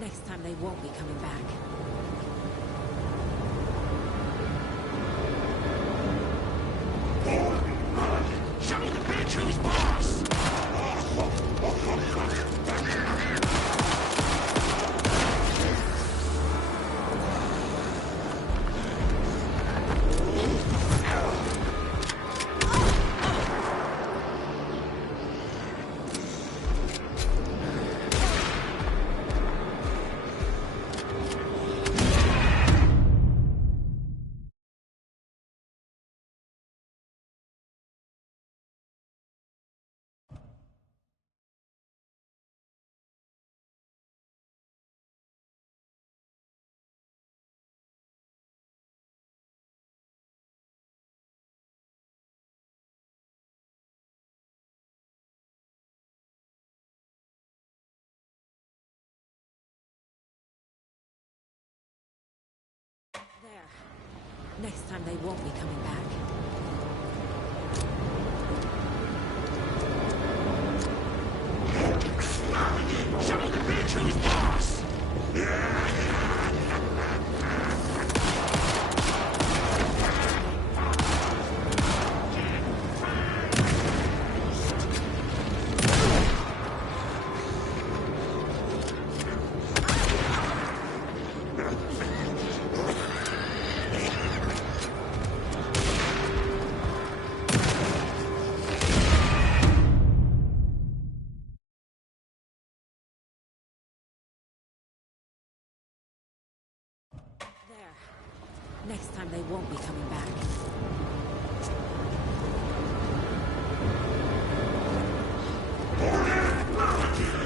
Next time they won't be coming back. Show the bitch who's boss! There. Next time they won't be coming back. Show the bitch who's boss! There. Next time they won't be coming back.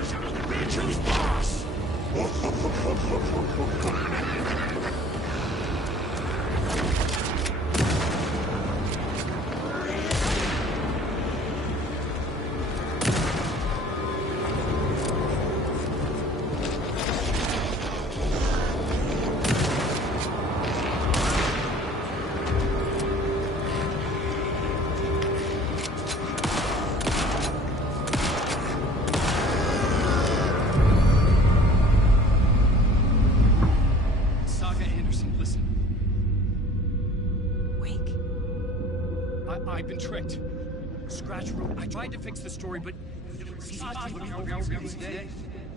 Show the bitch who's boss! I've been tricked. Scratch wrote. I tried to fix the story, but he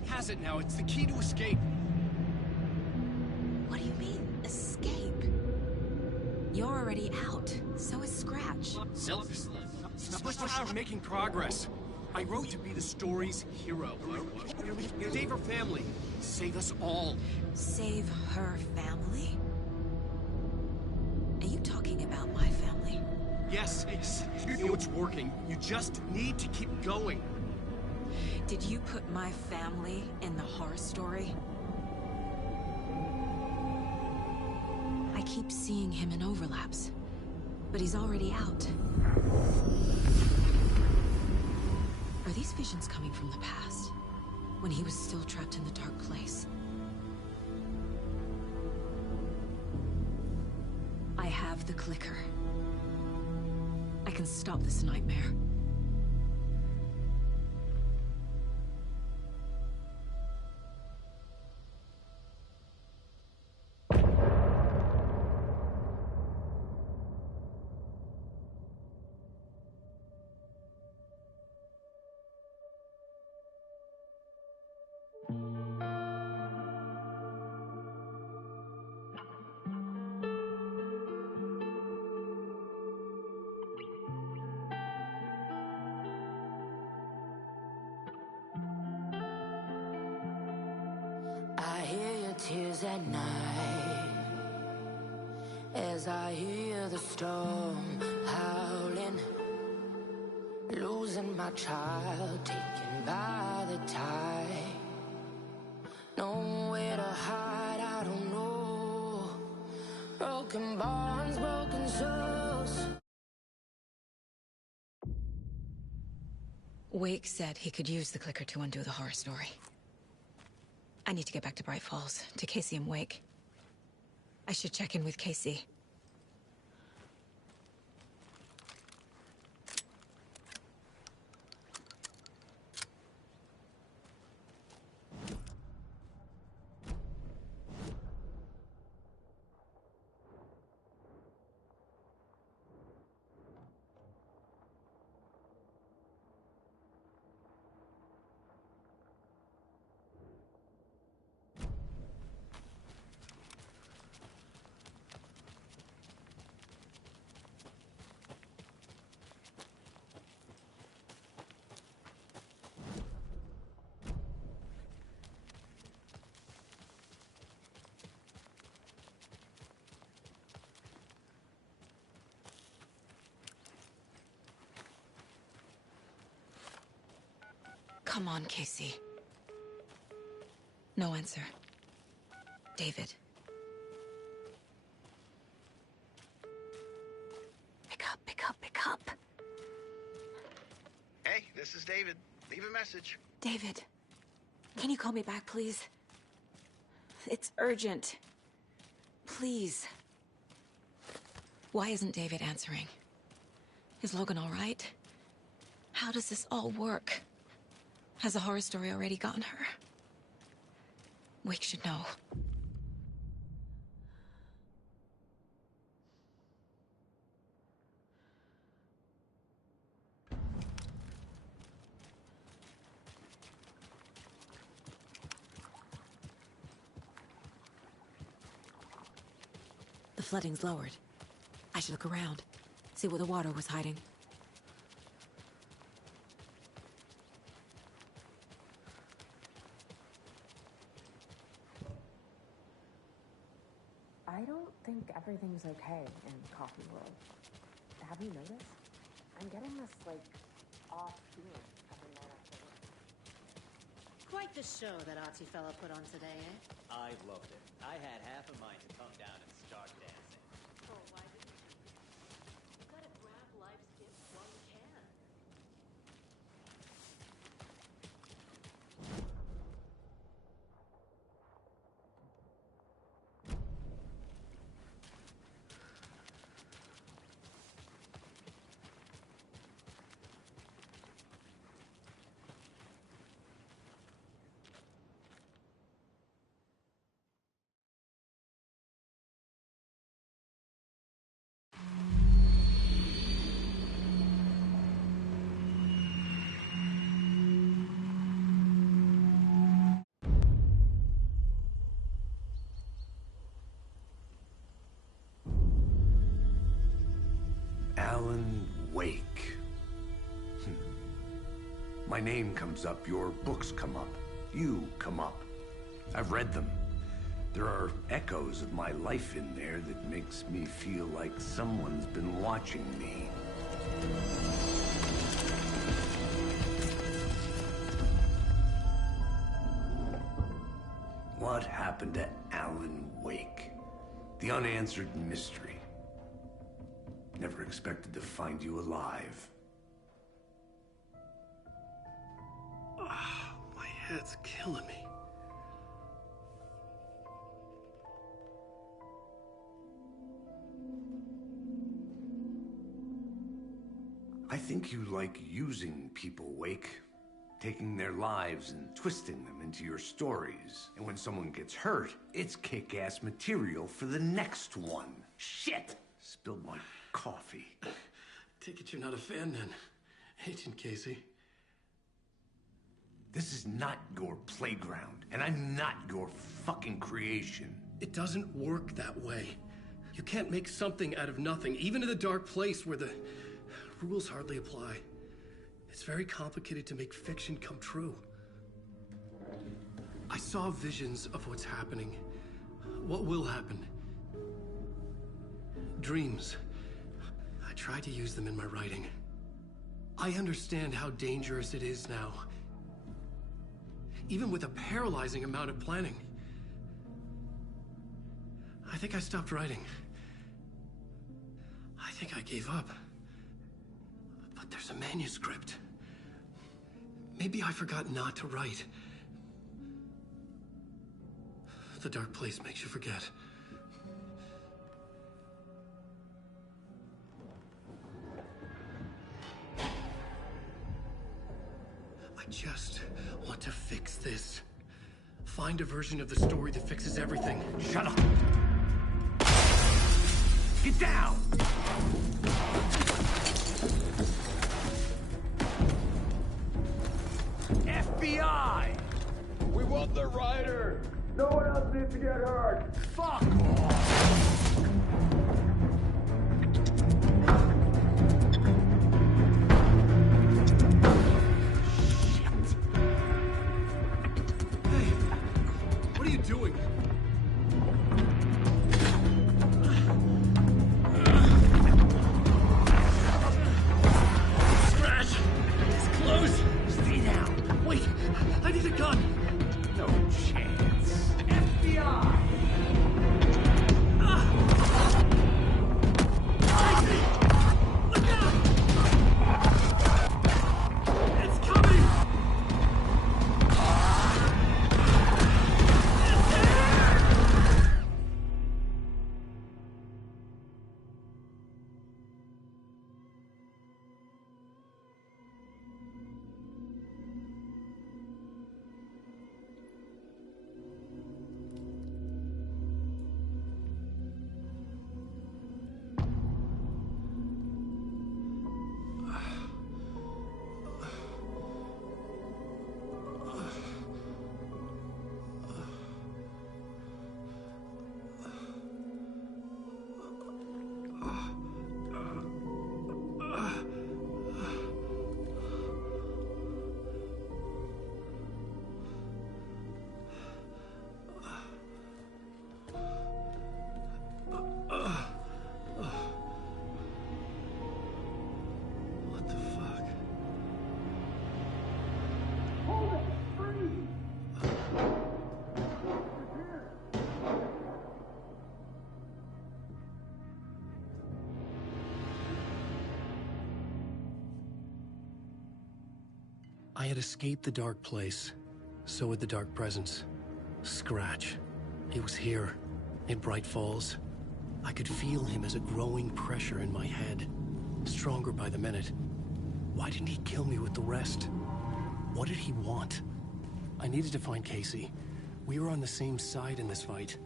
has it now. It's the key to escape. What do you mean, escape? You're already out. So is Scratch. We're making progress. I wrote to be the story's hero. Save her family. Save us all. Save her family? Are you talking about my family? Yes, you know it's working. You just need to keep going. Did you put my family in the horror story? I keep seeing him in overlaps, but he's already out. Are these visions coming from the past, when he was still trapped in the dark place? I have the clicker. I can stop this nightmare. I hear your tears at night as I hear the storm howling, losing my child, taken by the tide. Nowhere to hide, I don't know. Broken bonds, broken souls. Wake said he could use the clicker to undo the horror story. I need to get back to Bright Falls, to Casey and Wake. I should check in with Casey. Come on, Casey. No answer. David. Pick up, pick up, pick up. Hey, this is David. Leave a message. David, can you call me back, please? It's urgent. Please. Why isn't David answering? Is Logan all right? How does this all work? Has the horror story already gotten her? Wake should know. The flooding's lowered. I should look around, see where the water was hiding. I don't think everything's okay in Coffee World. Have you noticed? I'm getting this, like, off feeling every night after work. Quite the show that artsy fella put on today, eh? I loved it. I had half a mind to come down and start dancing. Oh, why didn't you? You gotta grab life's gifts while you can. Alan Wake. My name comes up, your books come up, you come up. I've read them. There are echoes of my life in there that makes me feel like someone's been watching me. What happened to Alan Wake? The unanswered mystery. Never expected to find you alive. My head's killing me. I think you like using people, Wake. Taking their lives and twisting them into your stories. And when someone gets hurt, it's kick-ass material for the next one. Shit! Spilled my coffee. Take it you're not a fan then, Agent Casey. This is not your playground, and I'm not your fucking creation. It doesn't work that way. You can't make something out of nothing, even in a dark place where the rules hardly apply. It's very complicated to make fiction come true. I saw visions of what's happening, what will happen. Dreams. I tried to use them in my writing. I understand how dangerous it is now. Even with a paralyzing amount of planning. I think I stopped writing. I think I gave up. But there's a manuscript. Maybe I forgot not to write. The dark place makes you forget. I just want to fix this. Find a version of the story that fixes everything. Shut up! Get down! FBI! We want the rider! No one else needs to get hurt! Fuck off! Hey, what are you doing? Scratch! It's close! Stay down! Wait! I had escaped the dark place. So had the dark presence. Scratch. He was here, in Bright Falls. I could feel him as a growing pressure in my head. Stronger by the minute. Why didn't he kill me with the rest? What did he want? I needed to find Casey. We were on the same side in this fight.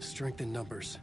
Strength in numbers.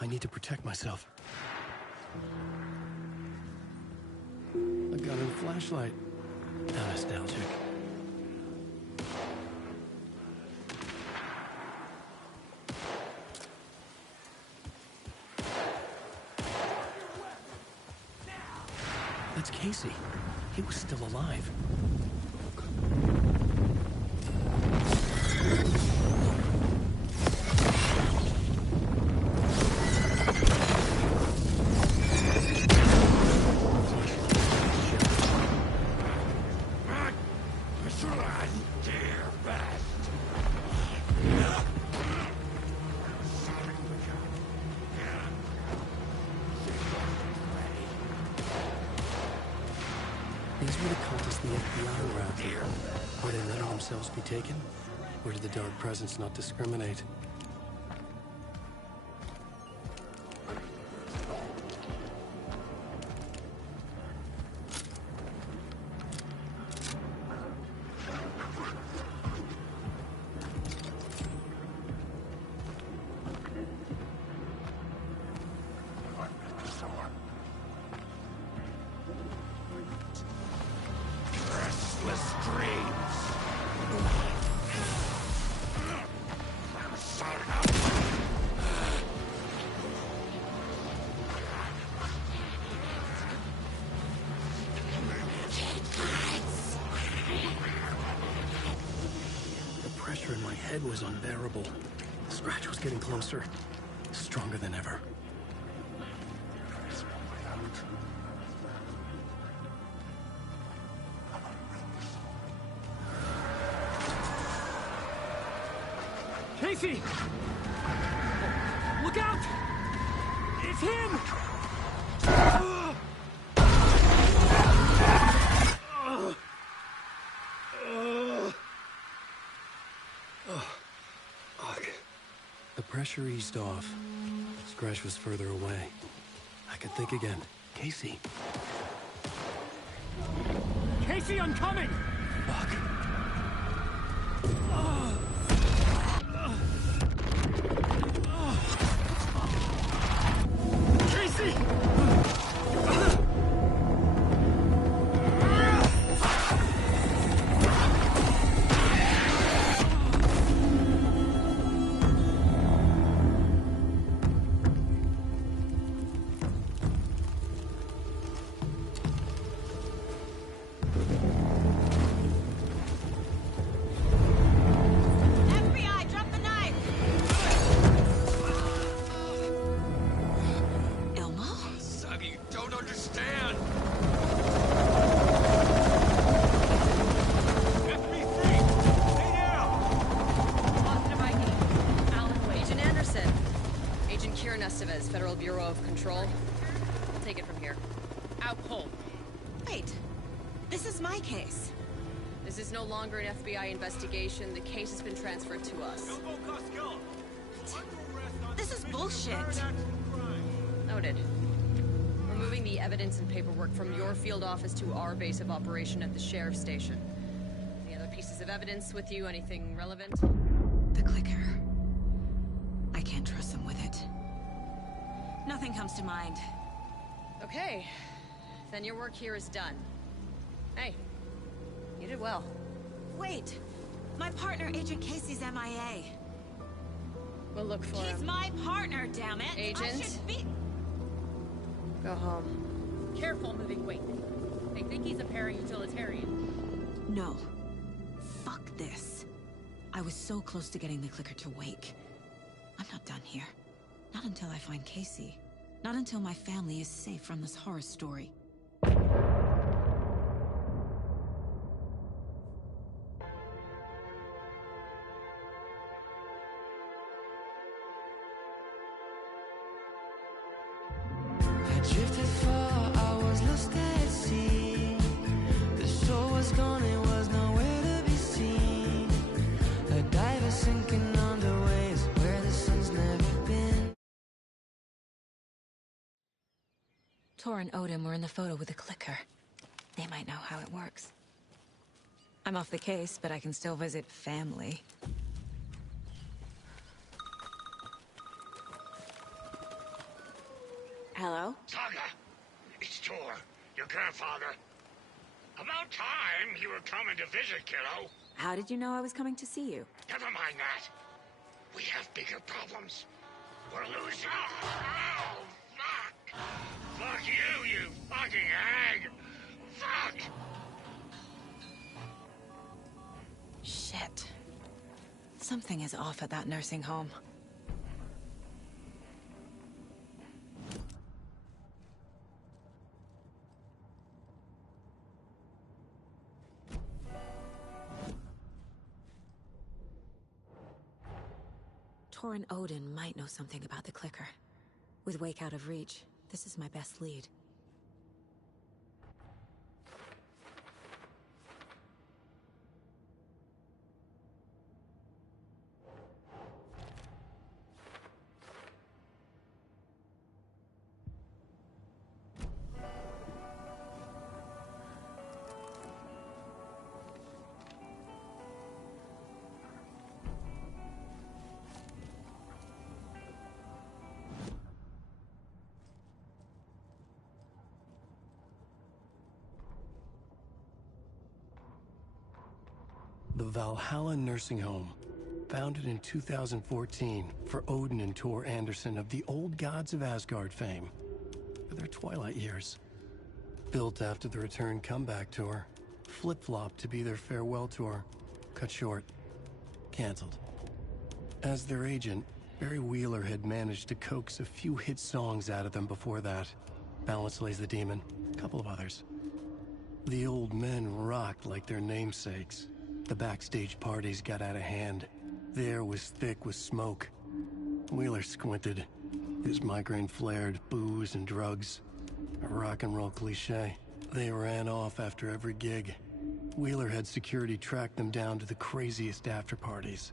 I need to protect myself. A gun and flashlight. How nostalgic. That's Casey. He was still alive. These were the cultists the FBI were after. Were they letting themselves be taken? Or did the dark presence not discriminate? The pressure in my head was unbearable. Scratch was getting closer, stronger than ever. Casey! Look out! It's him! The pressure eased off. Scratch was further away. I could think again. Casey. Casey, I'm coming! Fuck. Casey! FBI, drop the knife! Elmo? Sabi, you don't understand! Let me free! Stay down! Positive ID. Alan Wade. Agent Anderson. Agent Kieran Estevez, Federal Bureau of Control. We'll take it from here. Out cold. Wait. This is my case. This is no longer an FBI investigation. The case has been transferred to us. This is bullshit. Noted. We're moving the evidence and paperwork from your field office to our base of operation at the sheriff's station. Any other pieces of evidence with you? Anything relevant? The clicker. I can't trust them with it. Nothing comes to mind. Okay. Then your work here is done. Hey, you did well. Wait. My partner, Agent Casey's MIA. We'll look for He's him. my partner, damn it! Agent? I should be... Go home. Careful moving weight. They think he's a para-utilitarian. No. Fuck this. I was so close to getting the clicker to wake. I'm not done here. Not until I find Casey. Not until my family is safe from this horror story. I drifted far, I was lost at sea. The shore was gone, it was nowhere to be seen. A diver sinking under waves where the sun's never been. Tor and Odin were in the photo with a clicker. They might know how it works. I'm off the case, but I can still visit family. Hello? Saga, it's Tor, your grandfather. About time you were coming to visit, kiddo. How did you know I was coming to see you? Never mind that. We have bigger problems. We're losing. Oh, fuck! Fuck you, you fucking hag! Fuck! Shit. Something is off at that nursing home. Tor and Odin might know something about the clicker. With Wake out of reach, this is my best lead. The Valhalla Nursing Home, founded in 2014 for Odin and Tor Anderson of the Old Gods of Asgard fame, for their twilight years. Built after the return comeback tour, flip-flopped to be their farewell tour, cut short, canceled. As their agent, Barry Wheeler had managed to coax a few hit songs out of them before that. Balance Lays the Demon, a couple of others. The old men rocked like their namesakes. The backstage parties got out of hand. The air was thick with smoke. Wheeler squinted. His migraine flared, booze and drugs. A rock and roll cliche. They ran off after every gig. Wheeler had security track them down to the craziest after parties.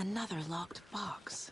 Another locked box.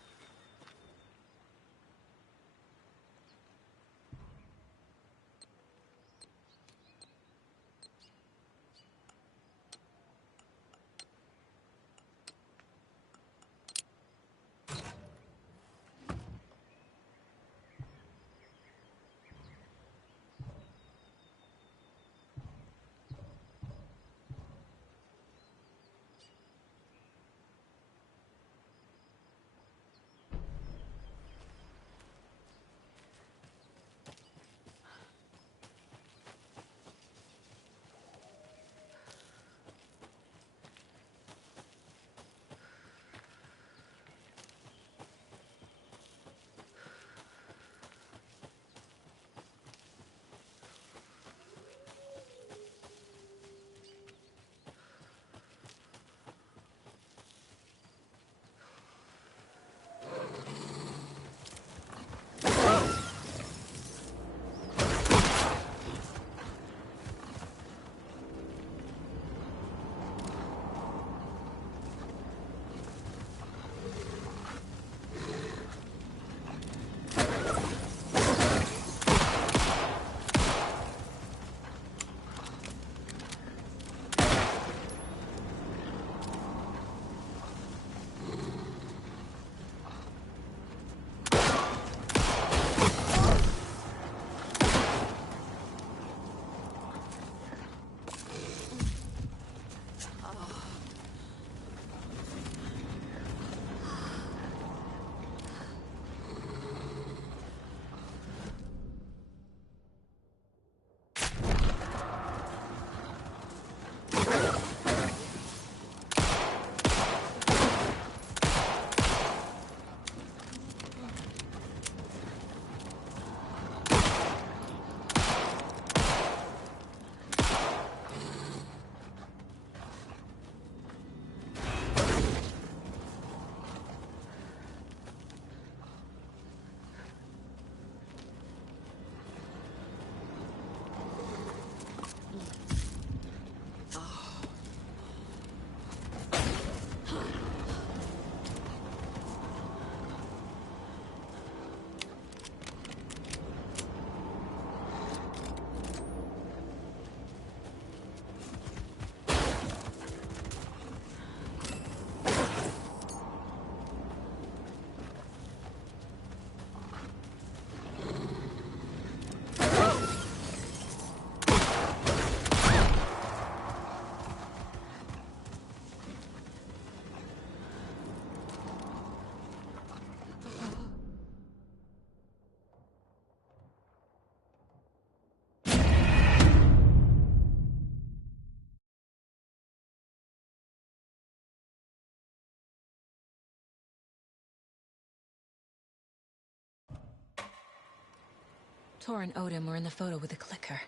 Tor and Odin were in the photo with the clicker.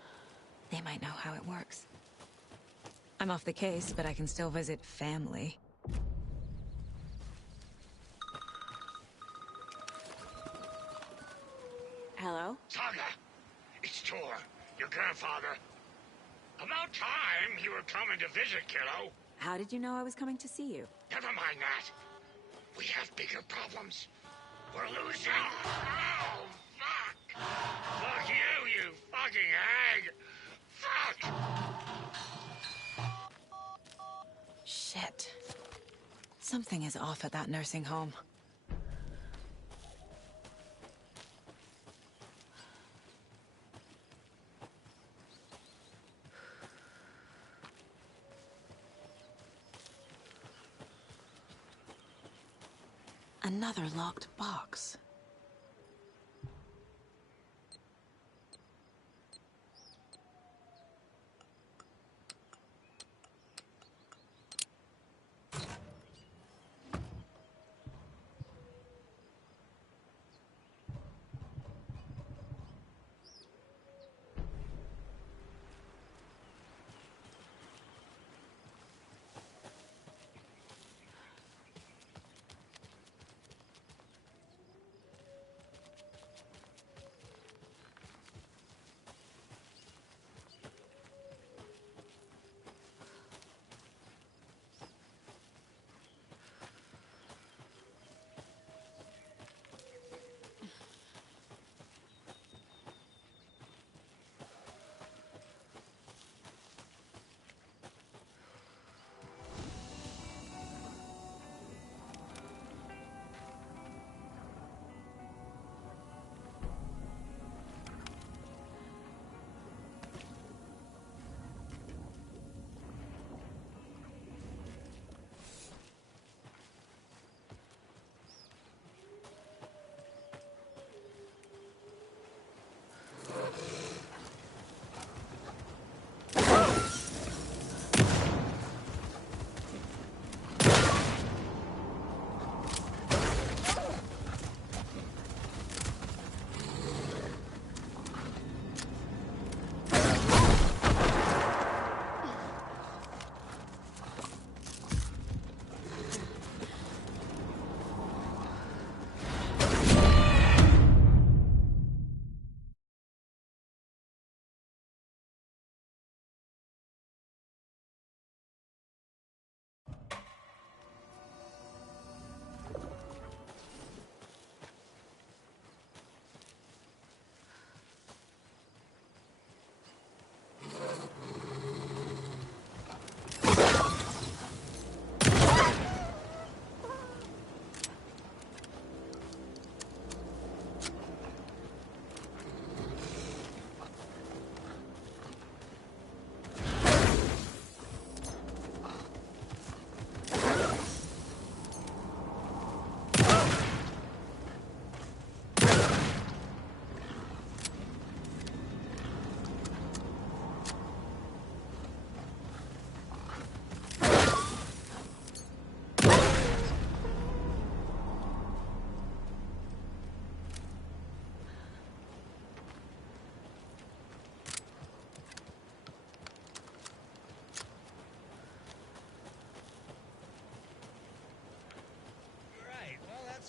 They might know how it works. I'm off the case, but I can still visit family. Hello? Saga, it's Tor, your grandfather. About time you were coming to visit, kiddo. How did you know I was coming to see you? Never mind that. We have bigger problems. We're losing. Oh, fuck! Fuck you, you fucking hag! Fuck! Shit. Something is off at that nursing home. Another locked box.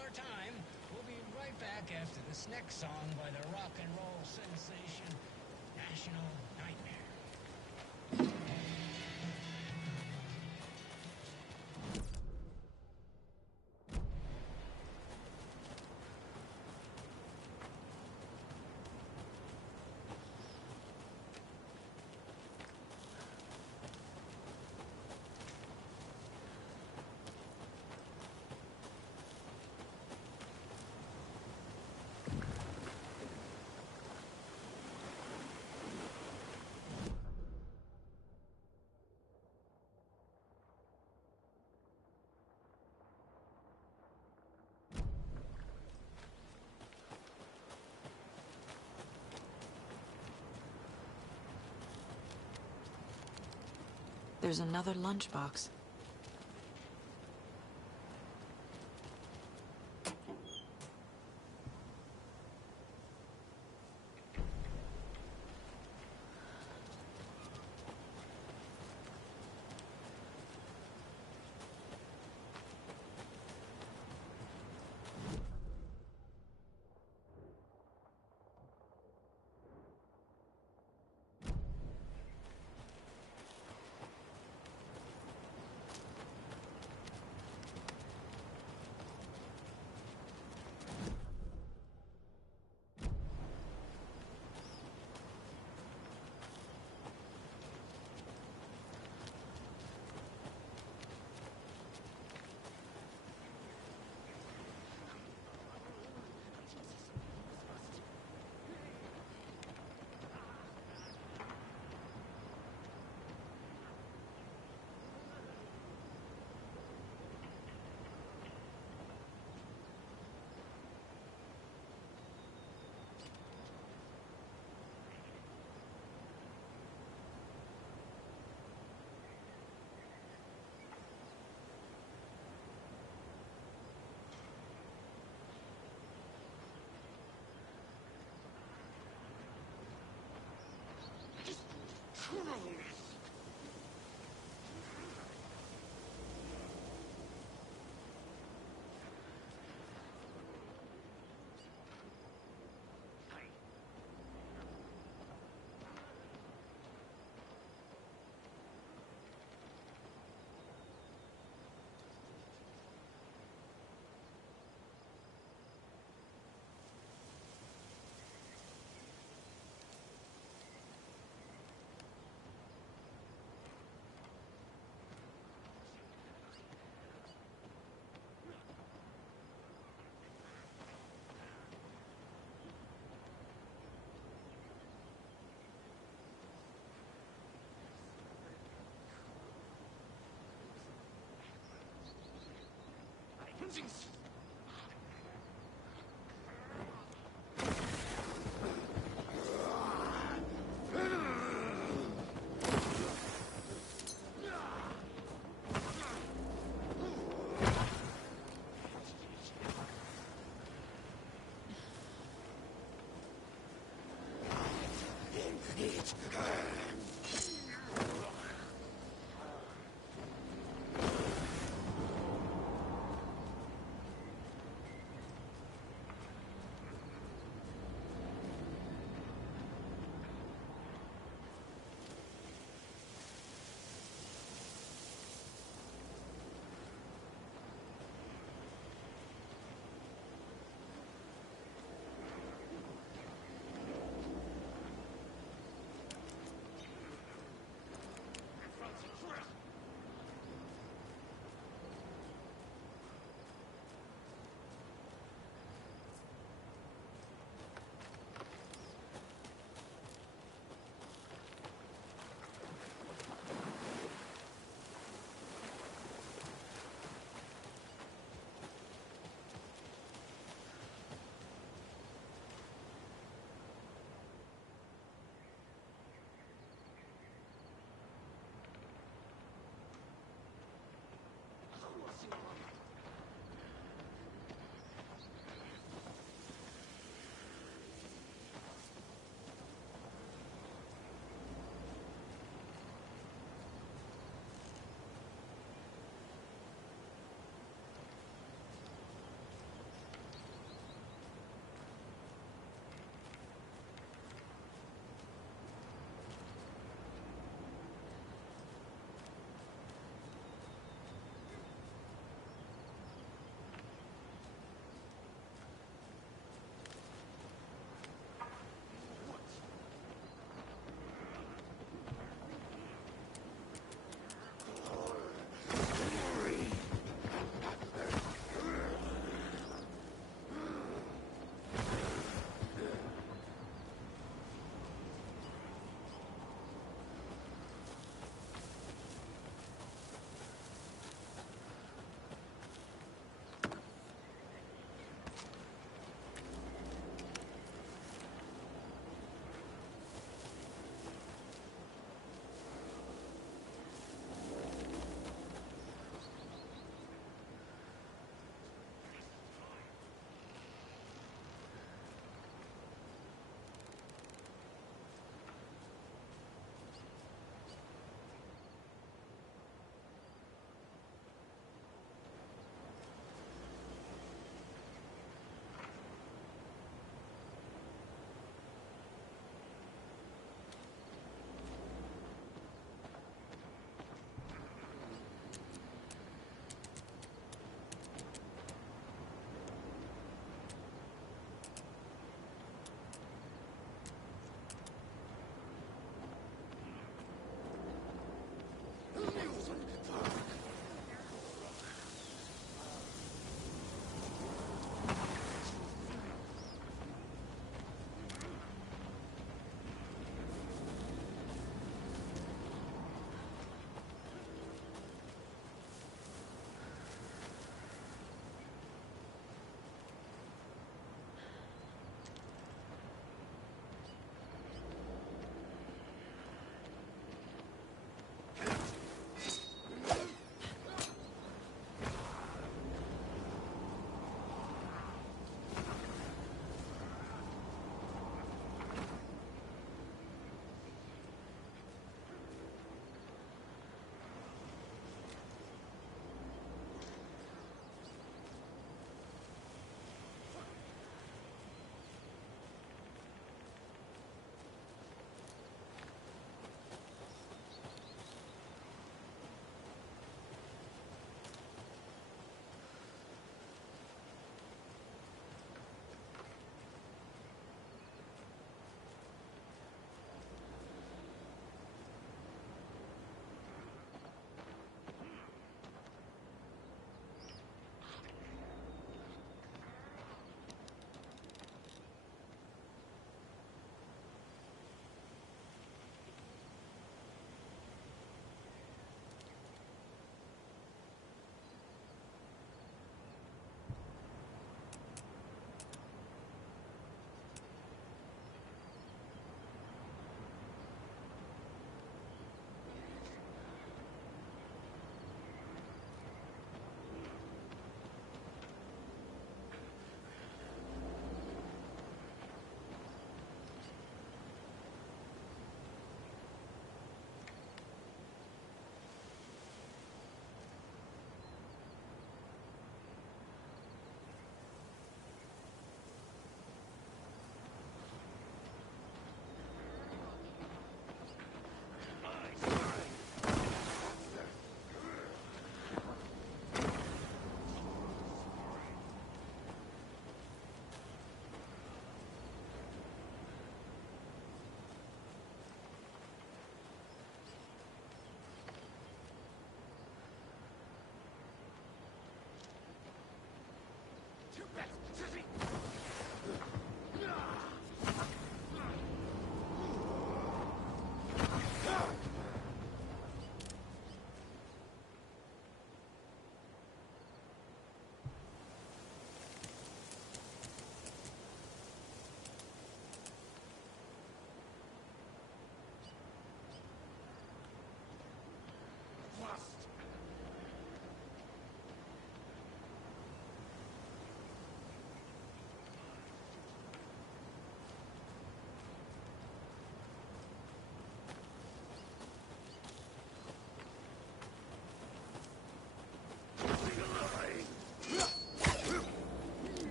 Our time. We'll be right back after this next song by the rock and roll sensation, National Nightmare. There's another lunchbox.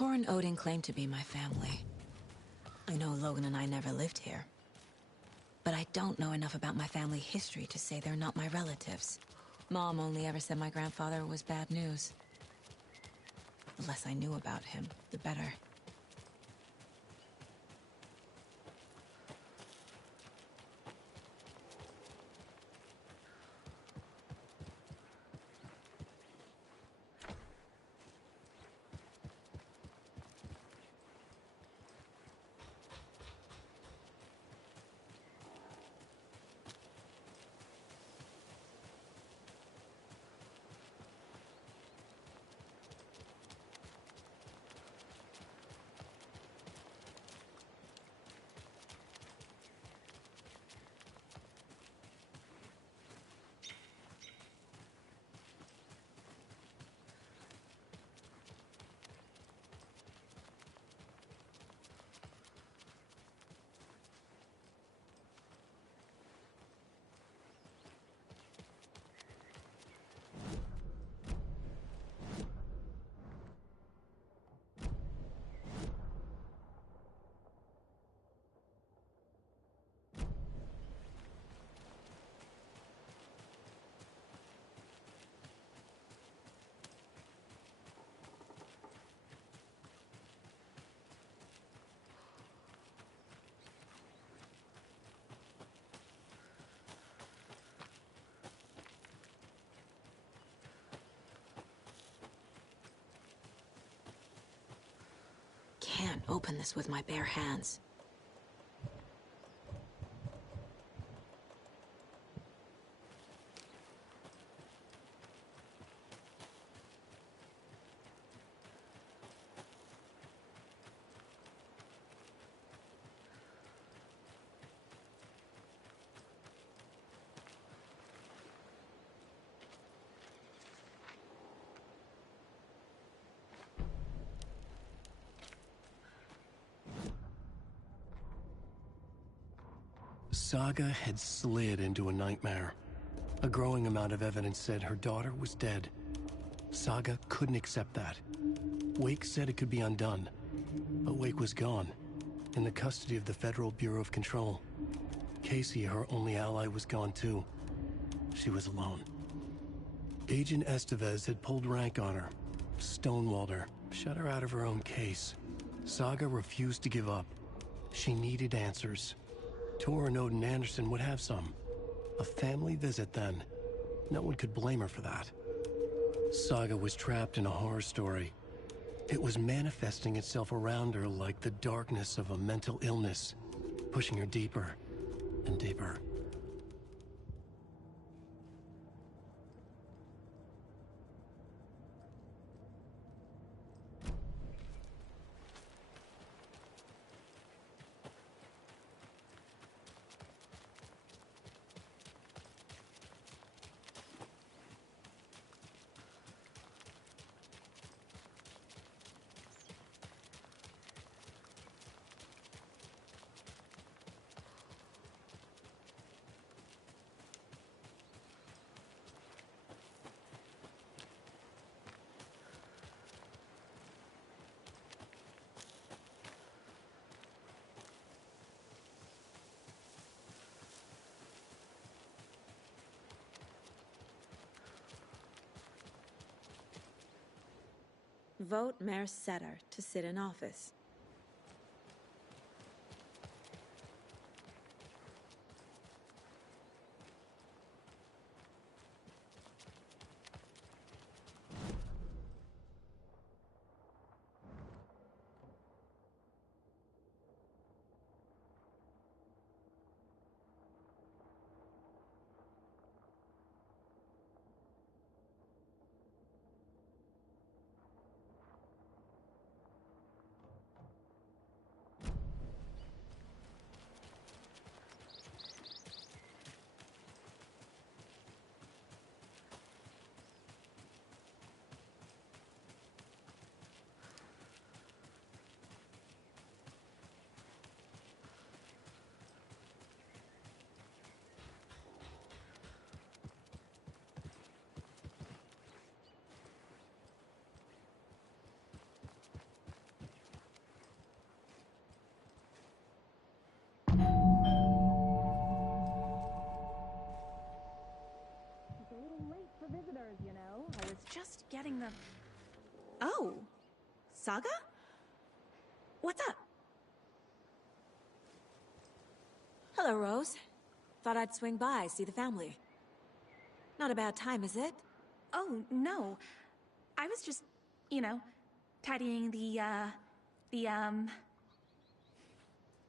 Tor and Odin claim to be my family. I know Logan and I never lived here. But I don't know enough about my family history to say they're not my relatives. Mom only ever said my grandfather was bad news. The less I knew about him, the better. Can't open this with my bare hands. Saga had slid into a nightmare. A growing amount of evidence said her daughter was dead. Saga couldn't accept that. Wake said it could be undone, but Wake was gone, in the custody of the Federal Bureau of Control. Casey, her only ally, was gone too. She was alone. Agent Estevez had pulled rank on her, stonewalled her, shut her out of her own case. Saga refused to give up. She needed answers. Tor and Odin Anderson would have some. A family visit, then. No one could blame her for that. Saga was trapped in a horror story. It was manifesting itself around her like the darkness of a mental illness, pushing her deeper and deeper. Vote Mayor Setter to sit in office. getting the... Oh, Saga? What's up? Hello, Rose. Thought I'd swing by, see the family. Not a bad time, is it? Oh, no. I was just, tidying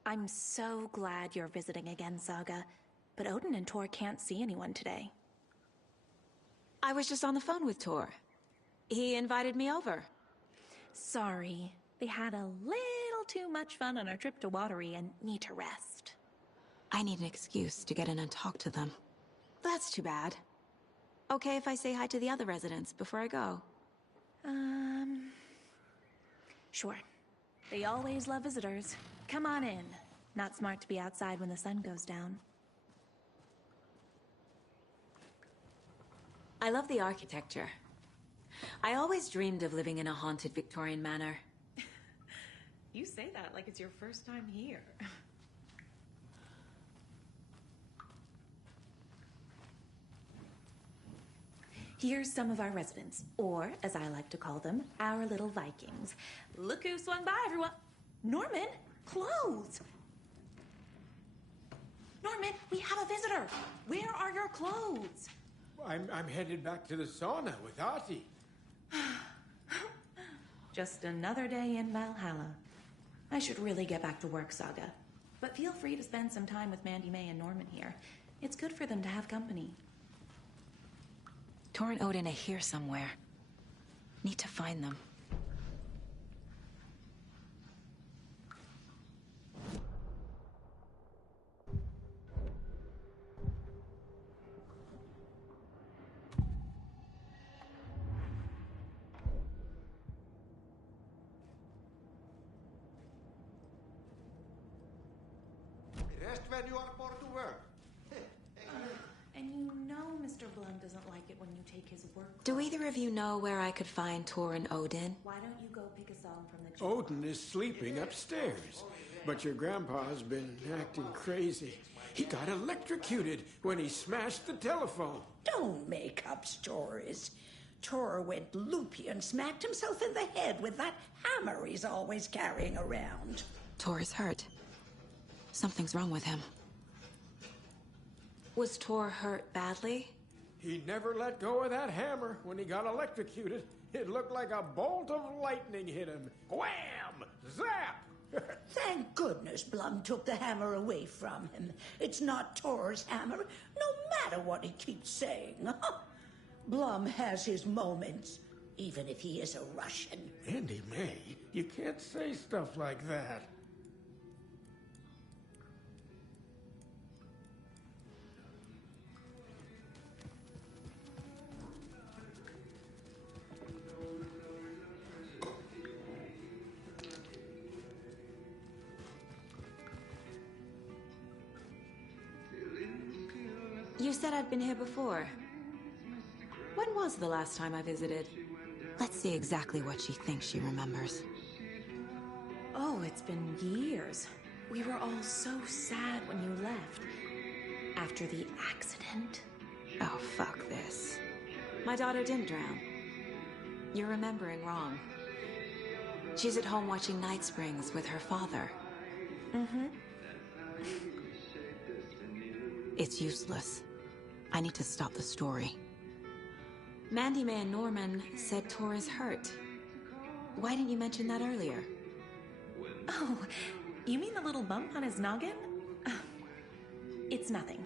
I'm so glad you're visiting again, Saga. But Odin and Tor can't see anyone today. I was just on the phone with Tor. He invited me over. Sorry. They had a little too much fun on our trip to Watery and need to rest. I need an excuse to get in and talk to them. That's too bad. Okay if I say hi to the other residents before I go? Sure. They always love visitors. Come on in. Not smart to be outside when the sun goes down. I love the architecture. I always dreamed of living in a haunted Victorian manor. You say that like it's your first time here. Here's some of our residents, or, as I like to call them, our little Vikings. Look who swung by, everyone! Norman, clothes! Norman, we have a visitor! Where are your clothes? I'm headed back to the sauna with Artie. Just another day in Valhalla. I should really get back to work, Saga. But feel free to spend some time with Mandy May and Norman here. It's good for them to have company. Tor and Odin are here somewhere. Need to find them. Rest when you are born to work. And you know Mr. Blum doesn't like it when you take his work. Do either of you know where I could find Tor and Odin? Why don't you go pick a song from the... Odin is sleeping upstairs, but your grandpa's been acting crazy. He got electrocuted when he smashed the telephone. Don't make up stories. Tor went loopy and smacked himself in the head with that hammer he's always carrying around. Tor is hurt. Something's wrong with him. Was Tor hurt badly? He never let go of that hammer when he got electrocuted. It looked like a bolt of lightning hit him. Wham! Zap! Thank goodness Blum took the hammer away from him. It's not Tor's hammer, no matter what he keeps saying. Blum has his moments, even if he is a Russian. Mandy May, you can't say stuff like that. You said I'd been here before. When was the last time I visited? Let's see exactly what she thinks she remembers. Oh, it's been years. We were all so sad when you left. After the accident. Oh, fuck this. My daughter didn't drown. You're remembering wrong. She's at home watching Night Springs with her father. Mm-hmm. It's useless. I need to stop the story. Mandy May and Norman said Tor is hurt. Why didn't you mention that earlier? Oh, you mean the little bump on his noggin? It's nothing.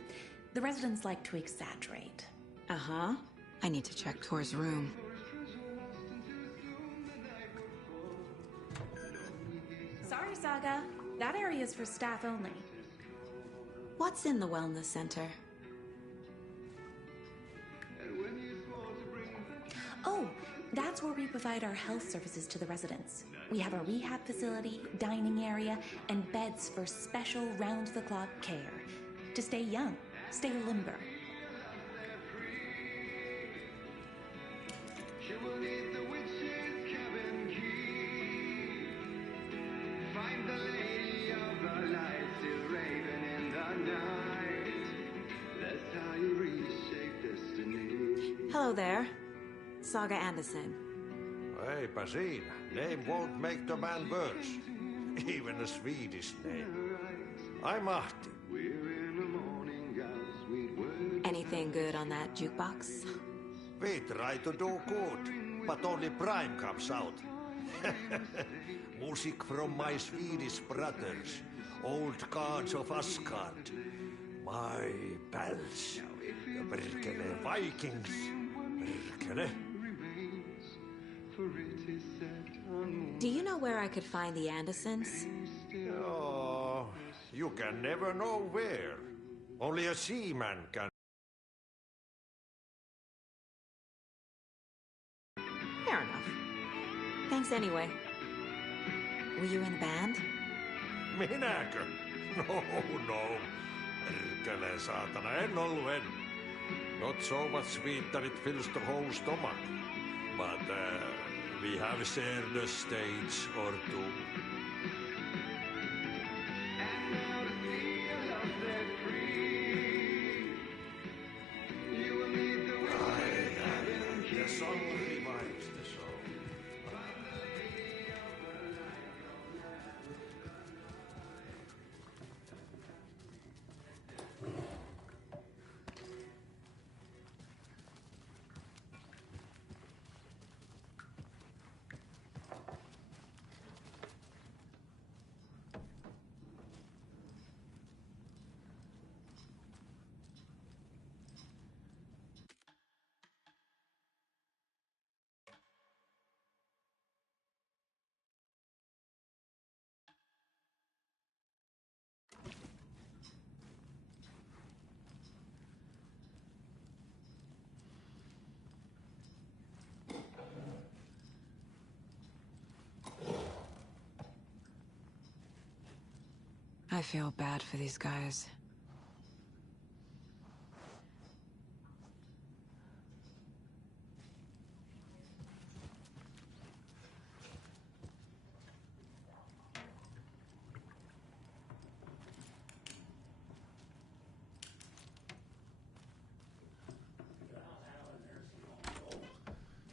The residents like to exaggerate. Uh-huh. I need to check Tor's room. Sorry, Saga. That area is for staff only. What's in the wellness center? Oh, that's where we provide our health services to the residents. We have a rehab facility, dining area, and beds for special round-the-clock care. To stay young, stay limber. Find the lady of the light still raving in the night. That's how you reshape destiny. Hello there. Saga Anderson. Eipä siinä. Name won't make the man worse. Even a Swedish name. I'm Ahti. Anything good on that jukebox? We try to do good, but only Prime comes out. Music from my Swedish brothers, old gods of Asgard. My pals, the Berkele Vikings. Berkele. Do you know where I could find the Andersons? Oh, you can never know where. Only a seaman can. Fair enough. Thanks anyway. Were you in the band? Minäkö? No. Perkele saatana, en ollut. Not so much sweet that it fills the whole stomach. But we have shared a stage or two. The song revives the soul. I feel bad for these guys.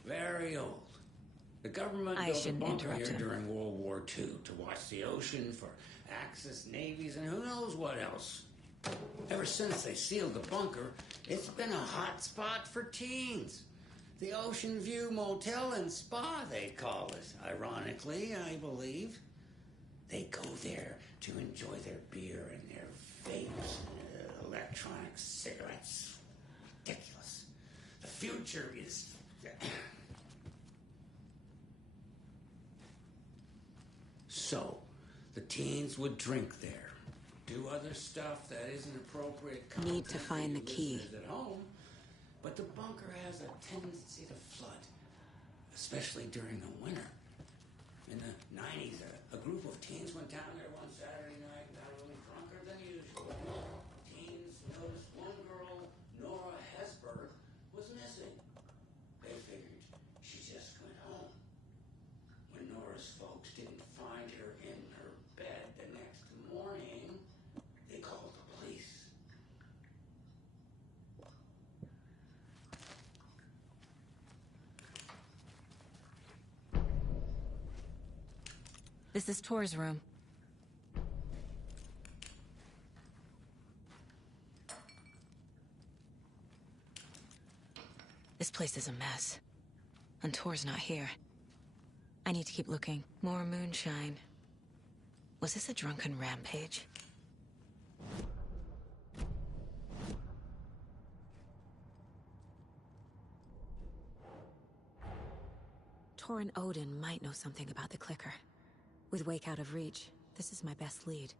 Very old. The government I built a shouldn't bunker interrupt here him. during World War II to watch the ocean for Axis navies and who knows what else. Ever since they sealed the bunker, it's been a hot spot for teens. The Ocean View Motel and Spa, they call it. Ironically, I believe. They go there to enjoy their beer and their vapes and electronic cigarettes. Ridiculous. The future is... So, the teens would drink there, do other stuff that isn't appropriate. Need to find the key. At home, but the bunker has a tendency to flood, especially during the winter. In the 90s, a group of teens went down there one Saturday night, got a little drunker than usual. Teens noticed one girl, Nora Hesberg, was missing. They figured she just went home. When Nora's folks didn't find her in her bed the next morning, they called the police. This is Tor's room. This place is a mess. And Tor's not here. I need to keep looking. More moonshine. Was this a drunken rampage? Tor and Odin might know something about the clicker. With Wake out of reach, this is my best lead.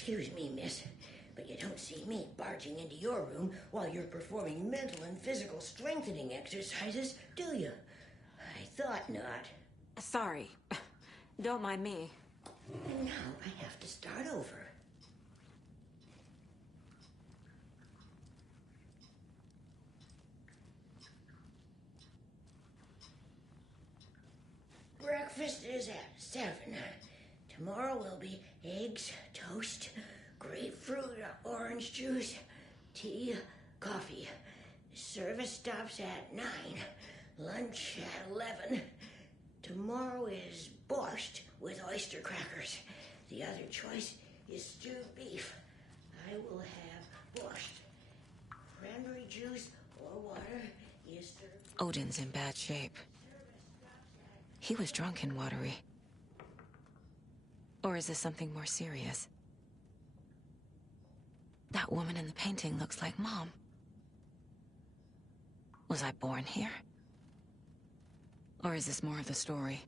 Excuse me, miss, but you don't see me barging into your room while you're performing mental and physical strengthening exercises, do you? I thought not. Sorry. Don't mind me. And now I have to start over. Breakfast is at 7. Tomorrow will be eggs, toast, grapefruit, orange juice, tea, coffee. Service stops at 9. Lunch at 11. Tomorrow is borscht with oyster crackers. The other choice is stewed beef. I will have borscht. Cranberry juice or water is served. Odin's in bad shape. He was drunk and watery. Or is this something more serious? That woman in the painting looks like Mom. Was I born here? Or is this more of the story?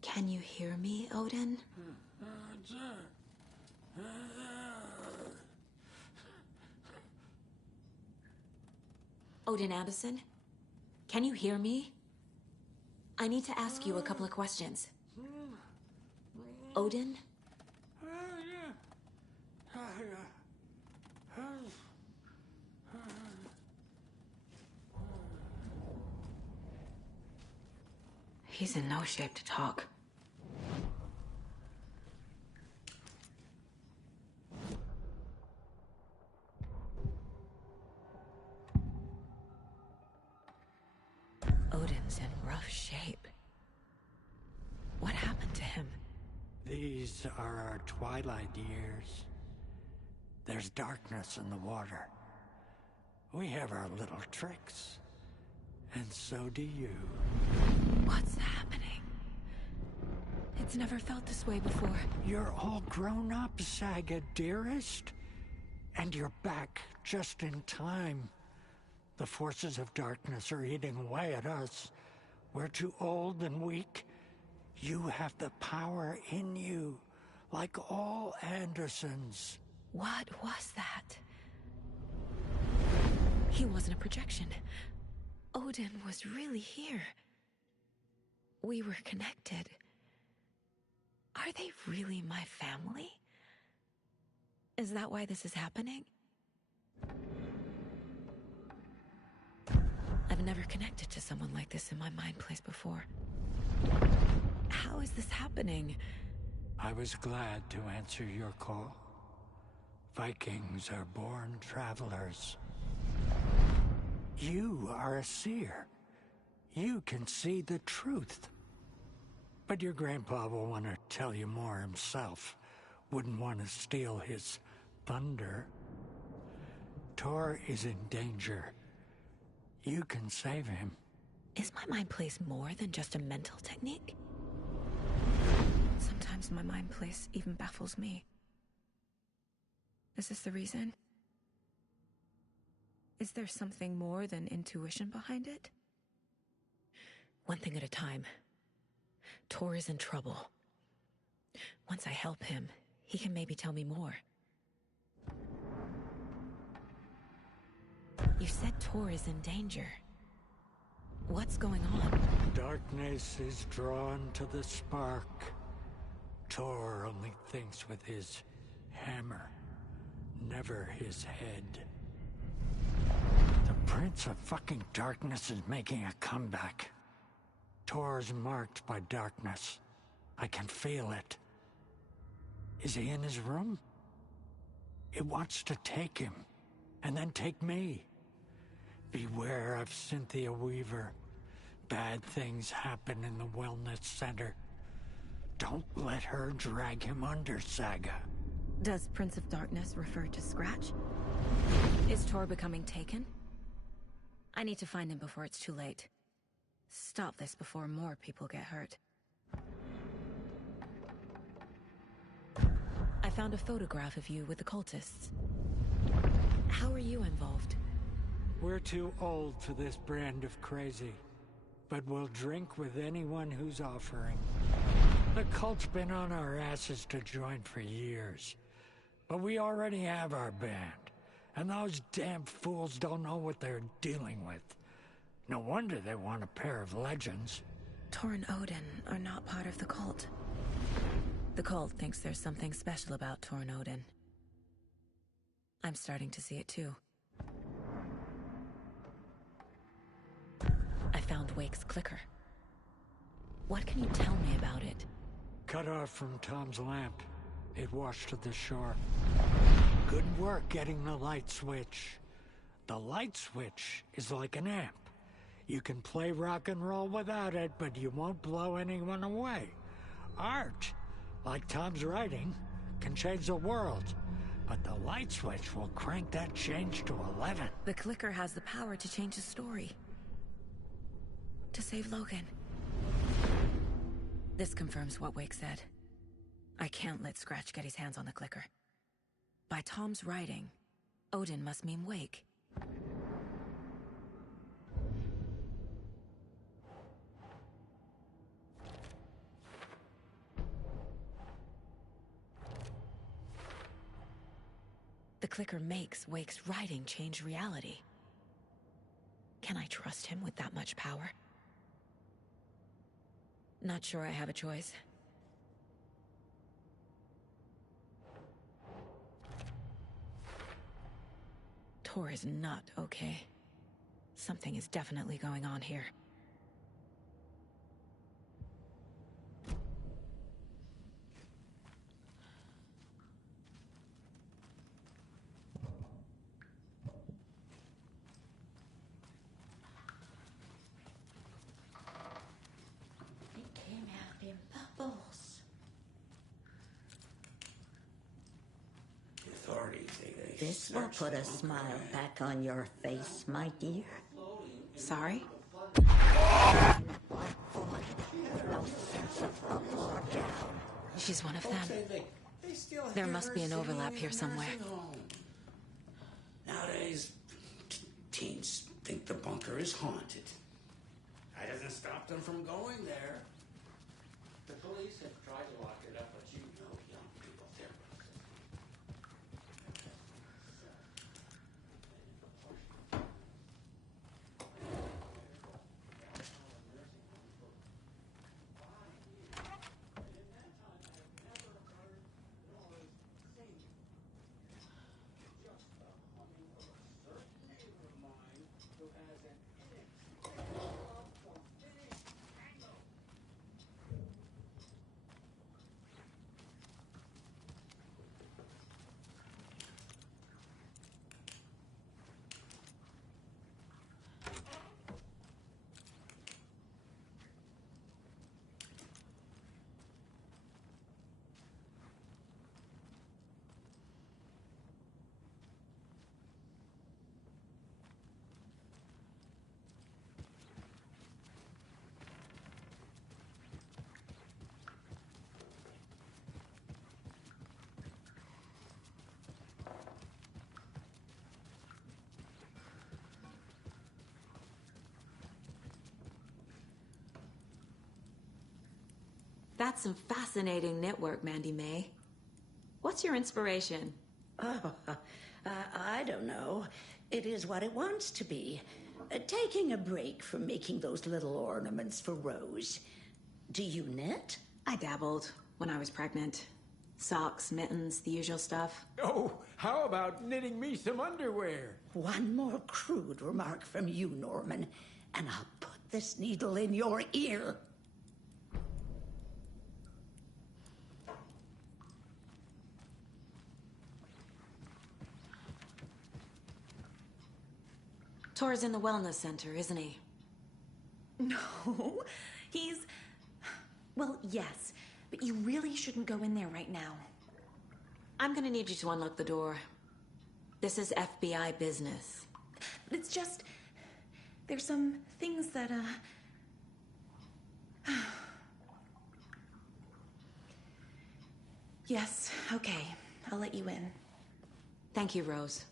Can you hear me, Odin? Odin Anderson? Can you hear me? I need to ask you a couple of questions. Odin? He's in no shape to talk. Odin's in rough shape. What happened to him? These are our twilight years. There's darkness in the water. We have our little tricks. And so do you. What's happening? It's never felt this way before. You're all grown up, Saga, dearest. And you're back just in time. The forces of darkness are eating away at us. We're too old and weak. You have the power in you, like all Andersons. What was that? He wasn't a projection. Odin was really here. We were connected. Are they really my family? Is that why this is happening? I've never connected to someone like this in my mind place before. How is this happening? I was glad to answer your call. Vikings are born travelers. You are a seer. You can see the truth. But your grandpa will want to tell you more himself. Wouldn't want to steal his thunder. Tor is in danger. You can save him. Is my mind place more than just a mental technique? Sometimes my mind place even baffles me. Is this the reason? Is there something more than intuition behind it? One thing at a time. Tor is in trouble. Once I help him, he can maybe tell me more. You said Tor is in danger. What's going on? Darkness is drawn to the spark. Tor only thinks with his hammer, never his head. The Prince of fucking Darkness is making a comeback. Tor's marked by darkness. I can feel it. Is he in his room? It wants to take him, and then take me. Beware of Cynthia Weaver. bad things happen in the wellness center. Don't let her drag him under, Saga. Does Prince of Darkness refer to Scratch? Is Tor becoming taken? I need to find him before it's too late. Stop this before more people get hurt. I found a photograph of you with the cultists. How are you involved? We're too old for this brand of crazy, but we'll drink with anyone who's offering. The cult's been on our asses to join for years, but we already have our band, and those damn fools don't know what they're dealing with. No wonder they want a pair of legends. Tor and Odin are not part of the cult. The cult thinks there's something special about Tor and Odin. I'm starting to see it too. I found Wake's clicker. What can you tell me about it? Cut off from Tom's lamp. It washed to the shore. Good work getting the light switch. The light switch is like an amp. You can play rock and roll without it, but you won't blow anyone away. Art, like Tom's writing, can change the world, but the light switch will crank that change to 11. The clicker has the power to change the story. To save Logan. This confirms what Wake said. I can't let Scratch get his hands on the clicker. By Tom's writing, Odin must mean Wake. The clicker makes Wake's writing change reality. Can I trust him with that much power? Not sure I have a choice. Tor is not okay. Something is definitely going on here. Bubbles. The authorities, they This will put a smile back on your face, my dear. Sorry? She's one of them. There must be an overlap here somewhere. Nowadays, teens think the bunker is haunted. That doesn't stop them from going there. The police have tried to lock it up, but you know young people, they're That's some fascinating network, Mandy May. What's your inspiration? Oh, I don't know. It is what it wants to be. Taking a break from making those little ornaments for Rose. Do you knit? I dabbled when I was pregnant. Socks, mittens, the usual stuff. Oh, how about knitting me some underwear? One more crude remark from you, Norman, and I'll put this needle in your ear. Tor's in the wellness center, isn't he? No, he's... Well, yes, but you really shouldn't go in there right now. I'm gonna need you to unlock the door. This is FBI business. It's just... There's some things that, Yes, okay. I'll let you in. Thank you, Rose.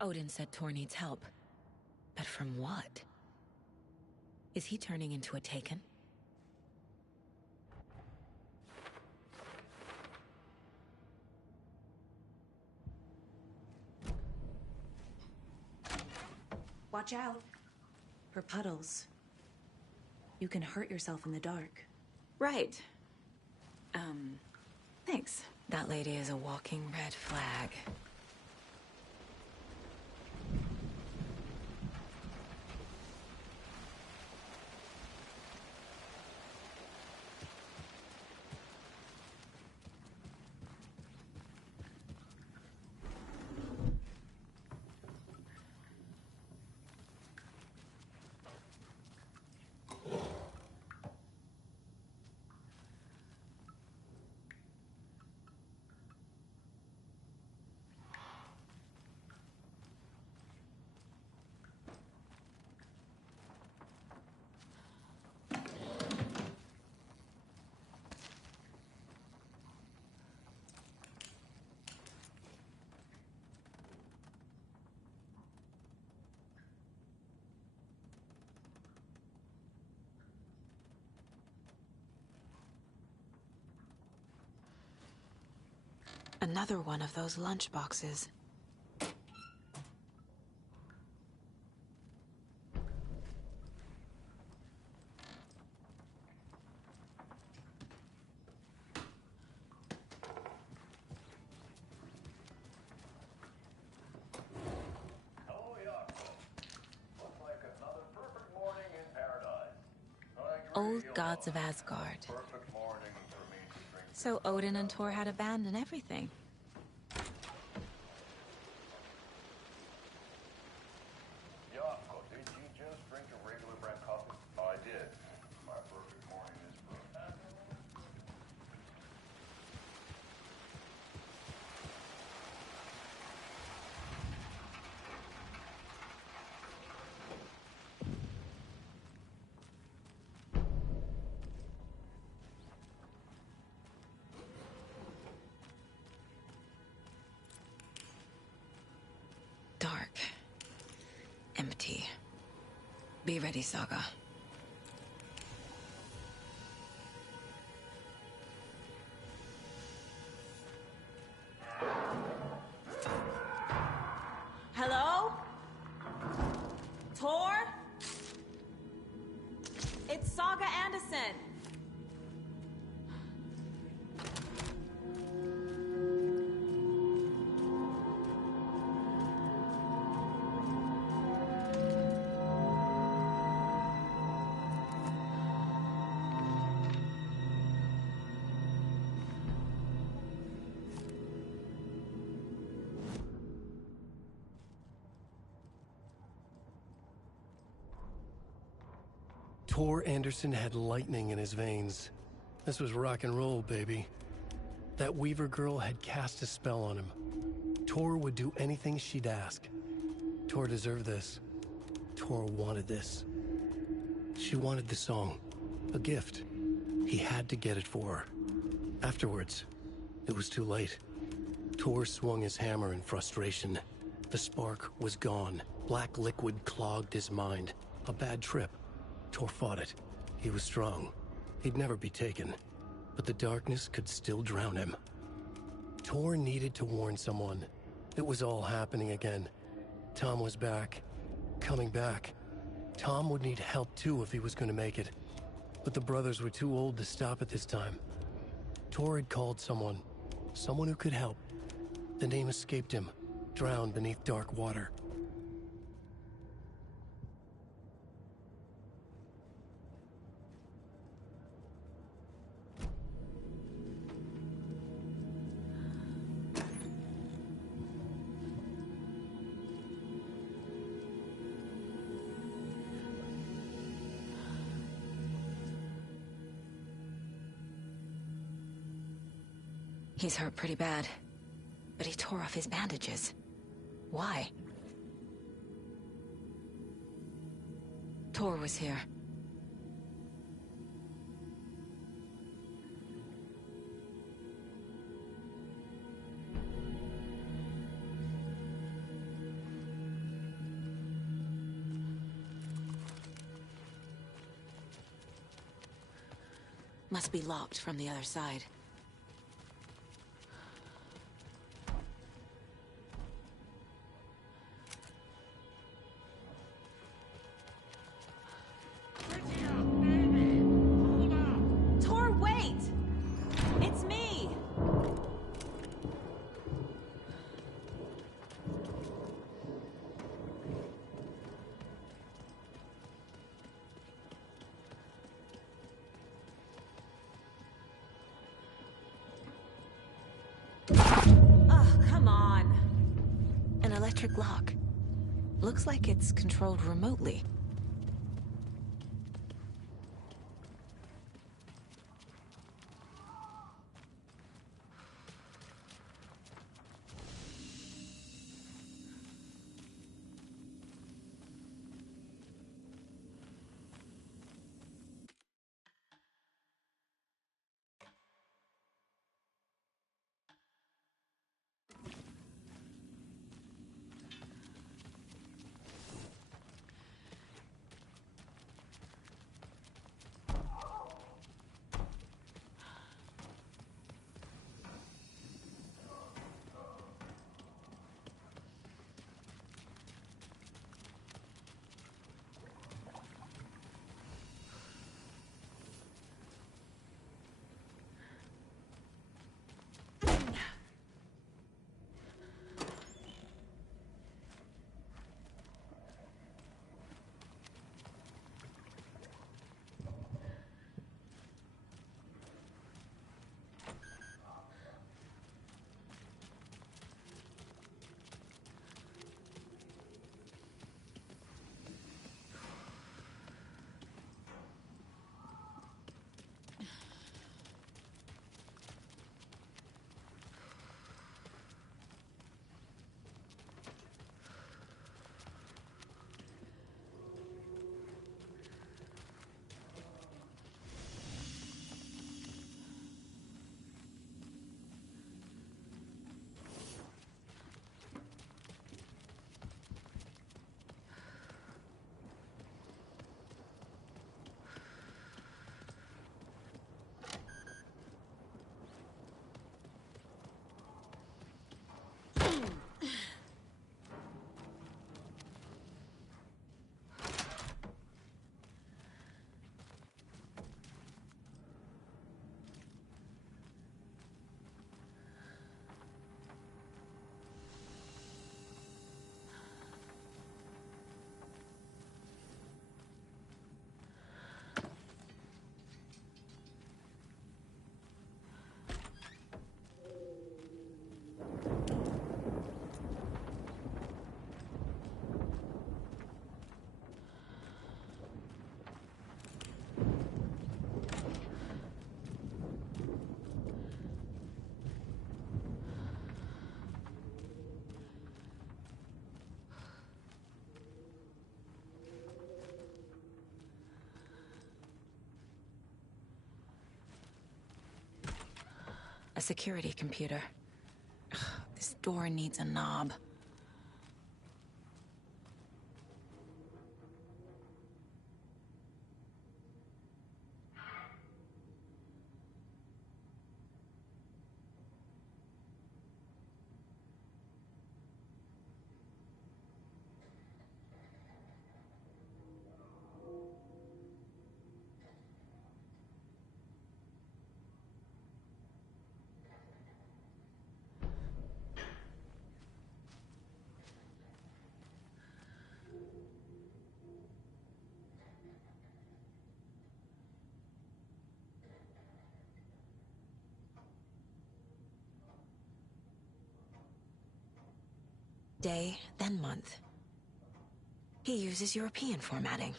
Odin said Tor needs help. But from what? Is he turning into a Taken? Watch out. For puddles. You can hurt yourself in the dark. Right. Thanks. That lady is a walking red flag. Another one of those lunch boxes. Old gods of Asgard. So Odin and Tor had a band and everything. Jaakko, did you just drink a regular brand coffee? I did. My perfect morning is brewed. Dark. Empty. Be ready, Saga. Hello? Tor? It's Saga Anderson. Tor Anderson had lightning in his veins. This was rock and roll, baby. That Weaver girl had cast a spell on him. Tor would do anything she'd ask. Tor deserved this. Tor wanted this. She wanted the song. A gift. He had to get it for her. Afterwards, it was too late. Tor swung his hammer in frustration. The spark was gone. Black liquid clogged his mind. A bad trip. Tor fought it. He was strong. He'd never be taken. But the darkness could still drown him. Tor needed to warn someone. It was all happening again. Tom was back. Coming back. Tom would need help too if he was going to make it. But the brothers were too old to stop at this time. Tor had called someone. Someone who could help. The name escaped him. Drowned beneath dark water. He's hurt pretty bad, but he tore off his bandages. Why? Tor was here. Must be locked from the other side. Tor, wait! It's me! Oh, come on. An electric lock. Looks like it's controlled remotely. A security computer. Ugh, this door needs a knob. Day, then month. He uses European formatting.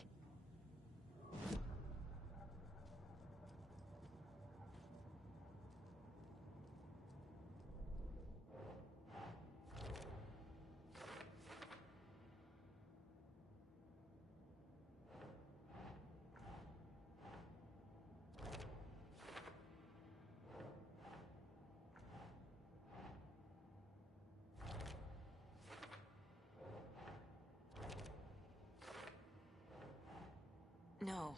No.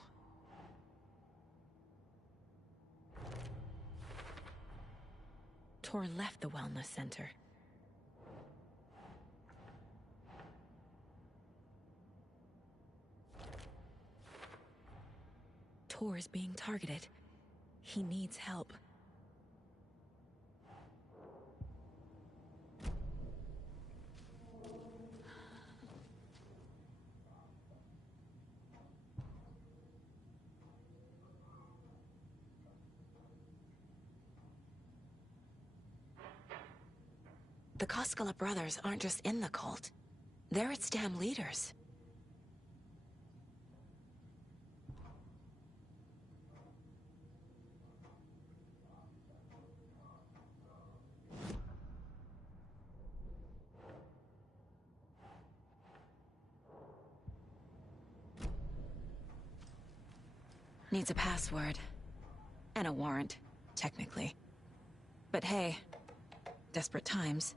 Tor left the wellness center. Tor is being targeted. He needs help. The Koskela brothers aren't just in the cult. They're its damn leaders. Needs a password. And a warrant, technically. But hey, desperate times.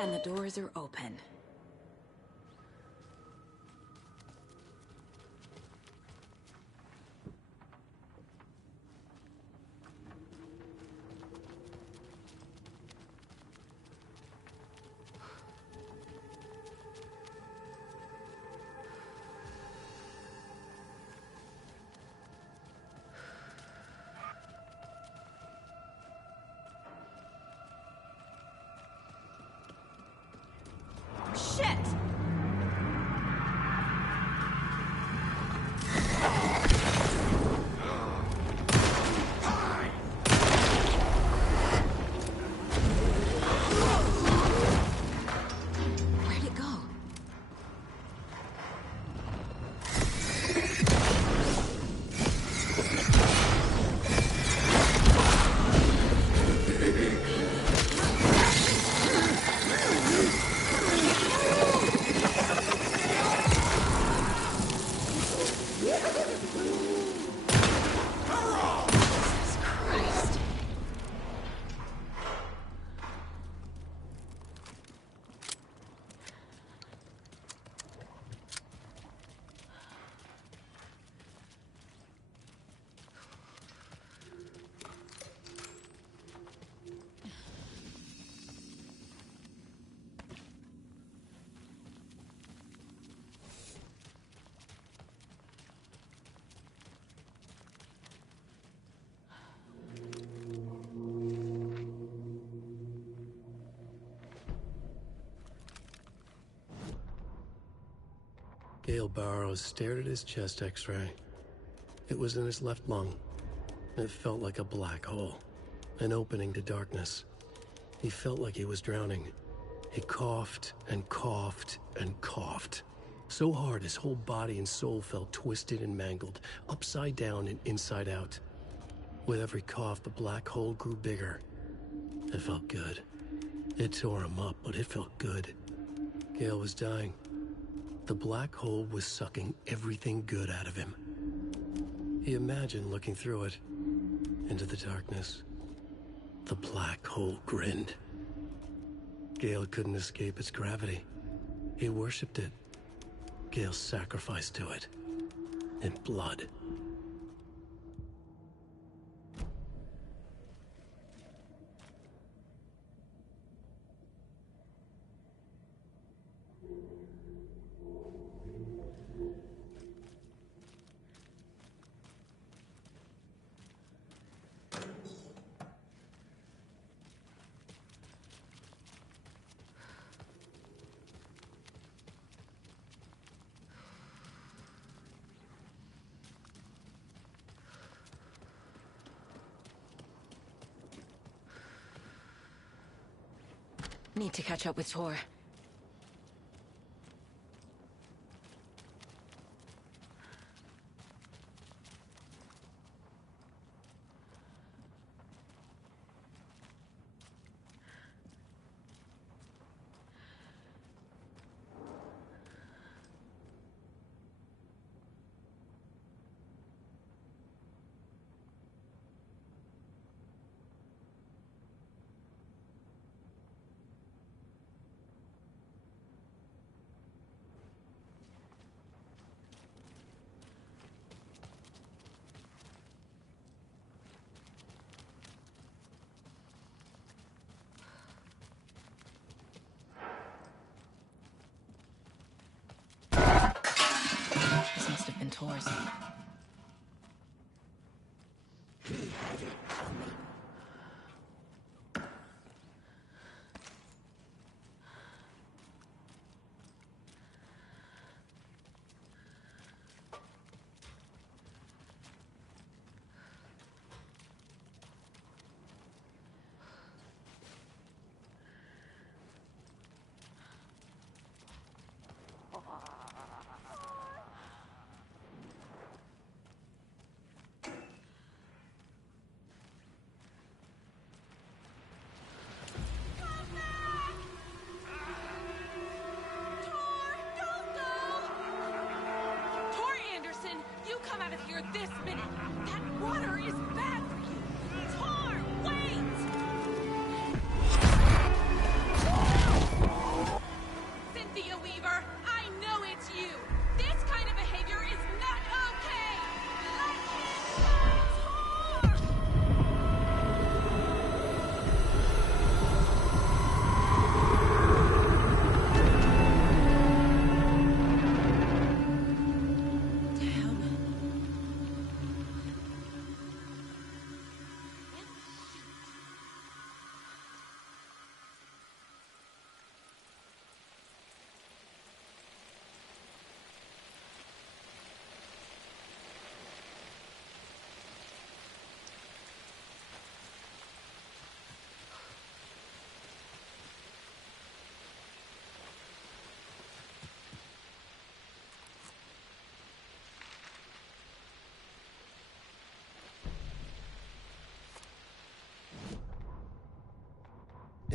And the doors are open. Gale Barrows stared at his chest x-ray. It was in his left lung. It felt like a black hole, an opening to darkness. He felt like he was drowning. He coughed and coughed and coughed. So hard his whole body and soul felt twisted and mangled, upside down and inside out. With every cough, the black hole grew bigger. It felt good. It tore him up, but it felt good. Gale was dying. The black hole was sucking everything good out of him. He imagined looking through it, into the darkness. The black hole grinned. Gale couldn't escape its gravity. He worshipped it. Gale sacrificed to it. In blood. Need to catch up with Tor. This must have been Tor's. This minute! That water is bad for you! Tor, wait!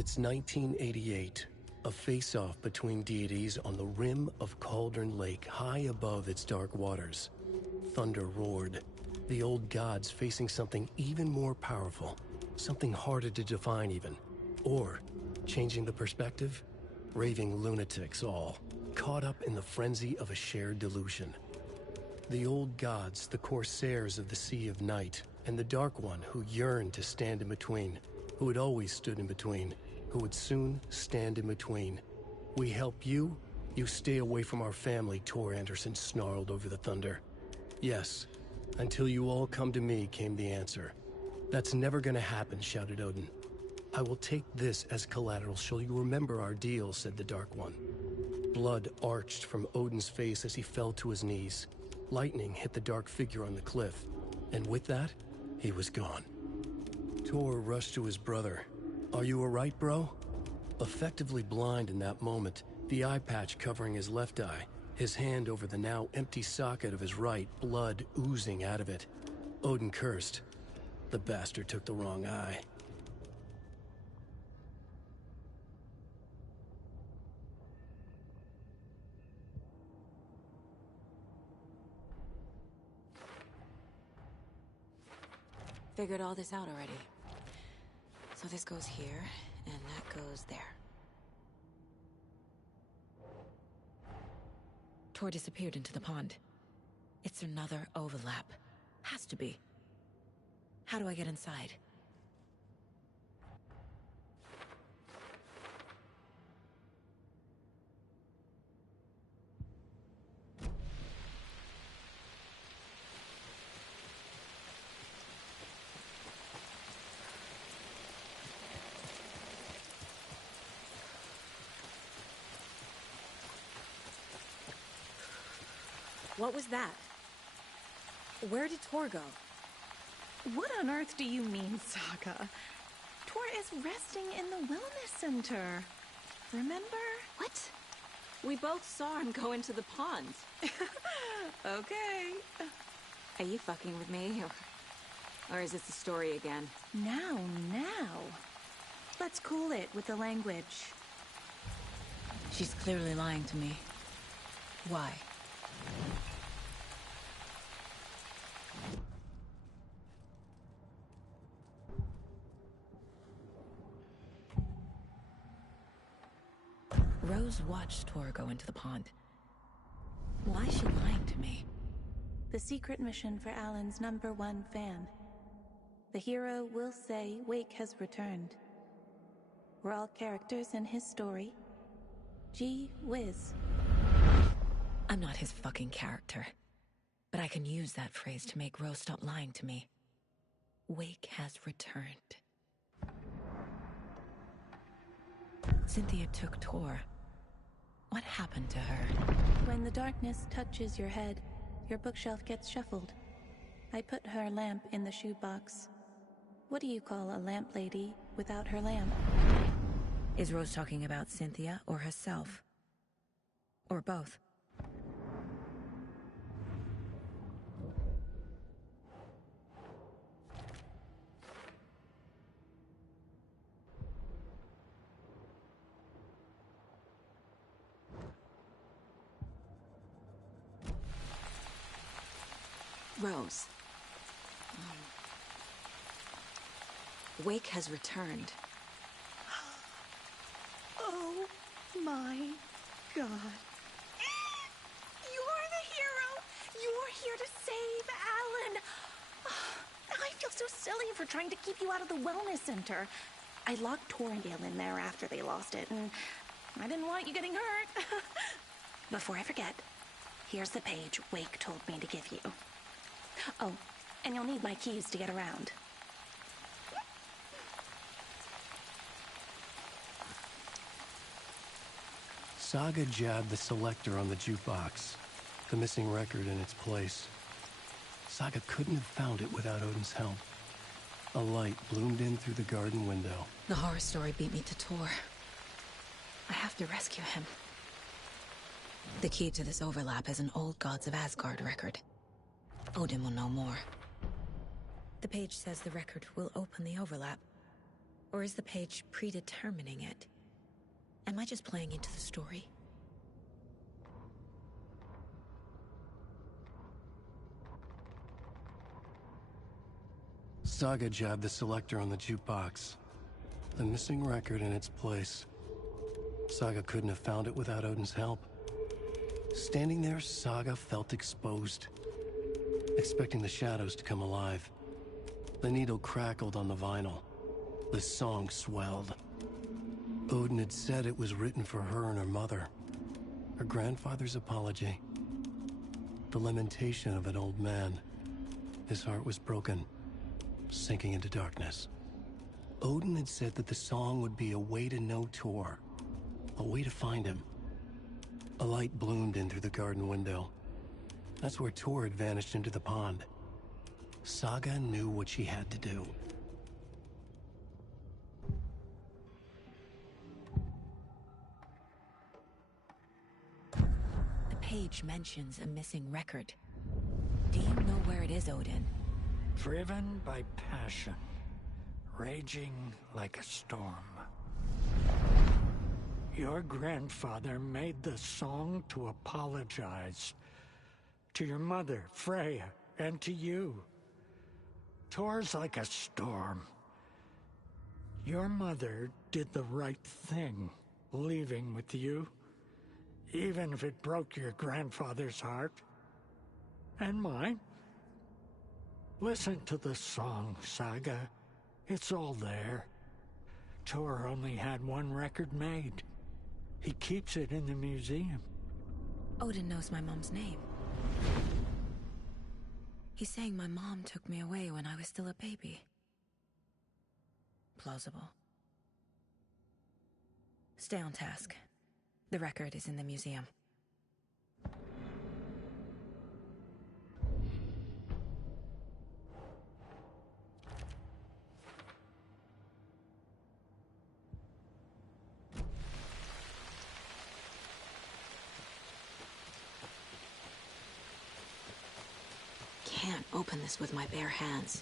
It's 1988, a face-off between deities on the rim of Cauldron Lake, high above its dark waters. Thunder roared, the old gods facing something even more powerful, something harder to define even. Or, changing the perspective, raving lunatics all, caught up in the frenzy of a shared delusion. The old gods, the corsairs of the Sea of Night, and the Dark One who yearned to stand in between, who had always stood in between, who would soon stand in between. We help you, you stay away from our family, Tor Anderson snarled over the thunder. Yes, until you all come to me, came the answer. That's never gonna happen, shouted Odin. I will take this as collateral, shall you remember our deal, said the Dark One. Blood arched from Odin's face as he fell to his knees. Lightning hit the dark figure on the cliff, and with that, he was gone. Tor rushed to his brother. Are you alright, bro? Effectively blind in that moment, the eye patch covering his left eye, his hand over the now empty socket of his right, blood oozing out of it. Odin cursed. The bastard took the wrong eye. Figured all this out already. So this goes here, and that goes there. Tor disappeared into the pond. It's another overlap. Has to be. How do I get inside? What was that? Where did Tor go? What on earth do you mean, Saga? Tor is resting in the wellness center. Remember? What? We both saw him go into the pond. Okay. Are you fucking with me? Or is this a story again? Now. Let's cool it with the language. She's clearly lying to me. Why? Rose watched Tor go into the pond. Why is she lying to me? The secret mission for Alan's #1 fan. The hero will say Wake has returned. We're all characters in his story. Gee whiz. I'm not his fucking character. But I can use that phrase to make Rose stop lying to me. Wake has returned. Cynthia took Tor. What happened to her? When the darkness touches your head, your bookshelf gets shuffled. I put her lamp in the shoebox. What do you call a lamp lady without her lamp? Is Rose talking about Cynthia or herself? Or both? Rose. Wake has returned. Oh my God. You're the hero! You're here to save Alan! I feel so silly for trying to keep you out of the wellness center. I locked Torringale in there after they lost it, and I didn't want you getting hurt. Before I forget, here's the page Wake told me to give you. Oh, and you'll need my keys to get around. Saga jabbed the selector on the jukebox, the missing record in its place. Saga couldn't have found it without Odin's help. A light bloomed in through the garden window. The horror story beat me to Tor. I have to rescue him. The key to this overlap is an old Gods of Asgard record. Odin will know more. The page says the record will open the overlap. Or is the page predetermining it? Am I just playing into the story? Saga jabbed the selector on the jukebox. The missing record in its place. Saga couldn't have found it without Odin's help. Standing there, Saga felt exposed, expecting the shadows to come alive. The needle crackled on the vinyl. The song swelled. Odin had said it was written for her and her mother. Her grandfather's apology. The lamentation of an old man. His heart was broken, sinking into darkness. Odin had said that the song would be a way to know Tor, a way to find him. A light bloomed in through the garden window. That's where Tor had vanished into the pond. Saga knew what she had to do. The page mentions a missing record. Do you know where it is, Odin? Driven by passion, raging like a storm. Your grandfather made the song to apologize. To your mother, Freya, and to you. Tor's like a storm. Your mother did the right thing, leaving with you, even if it broke your grandfather's heart. And mine. Listen to the song, Saga. It's all there. Tor only had one record made. He keeps it in the museum. Odin knows my mom's name. He's saying my mom took me away when I was still a baby. Plausible. Stay on task. The record is in the museum. Can't open this with my bare hands.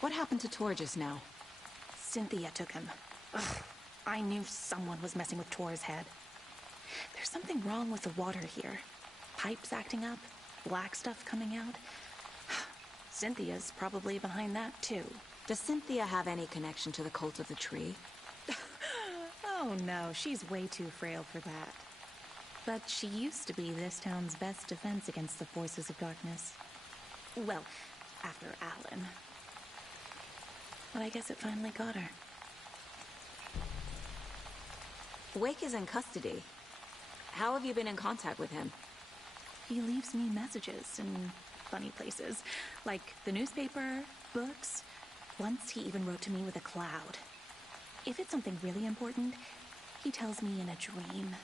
What happened to Tor just now? Cynthia took him. Ugh, I knew someone was messing with Tor's head. There's something wrong with the water here. Pipes acting up, black stuff coming out. Cynthia's probably behind that, too. Does Cynthia have any connection to the cult of the tree? Oh no, she's way too frail for that. But she used to be this town's best defense against the forces of darkness. Well, after Alan. But I guess it finally got her. Wake is in custody. How have you been in contact with him? He leaves me messages in funny places, like the newspaper, books. Once he even wrote to me with a cloud. If it's something really important, he tells me in a dream.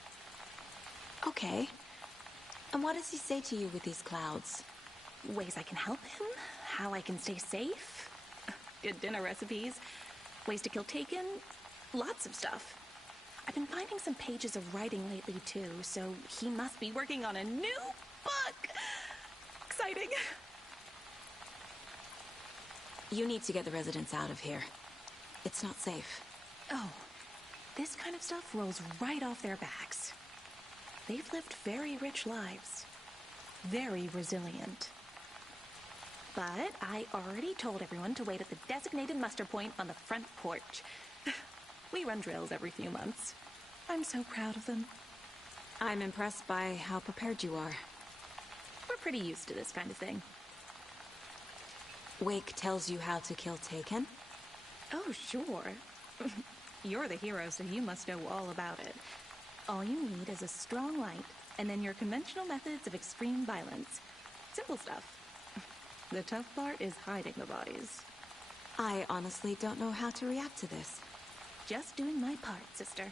Okay. And what does he say to you with these clouds? Ways I can help him, how I can stay safe, good dinner recipes, ways to kill Taken, lots of stuff. I've been finding some pages of writing lately too, so he must be working on a new book. Exciting. You need to get the residents out of here. It's not safe. Oh, this kind of stuff rolls right off their backs. They've lived very rich lives. Very resilient. But I already told everyone to wait at the designated muster point on the front porch. We run drills every few months. I'm so proud of them. I'm impressed by how prepared you are. We're pretty used to this kind of thing. Wake tells you how to kill Taken? Oh, sure. You're the hero, so you must know all about it. All you need is a strong light, and then your conventional methods of extreme violence. Simple stuff. The tough part is hiding the bodies. I honestly don't know how to react to this. Just doing my part, sister.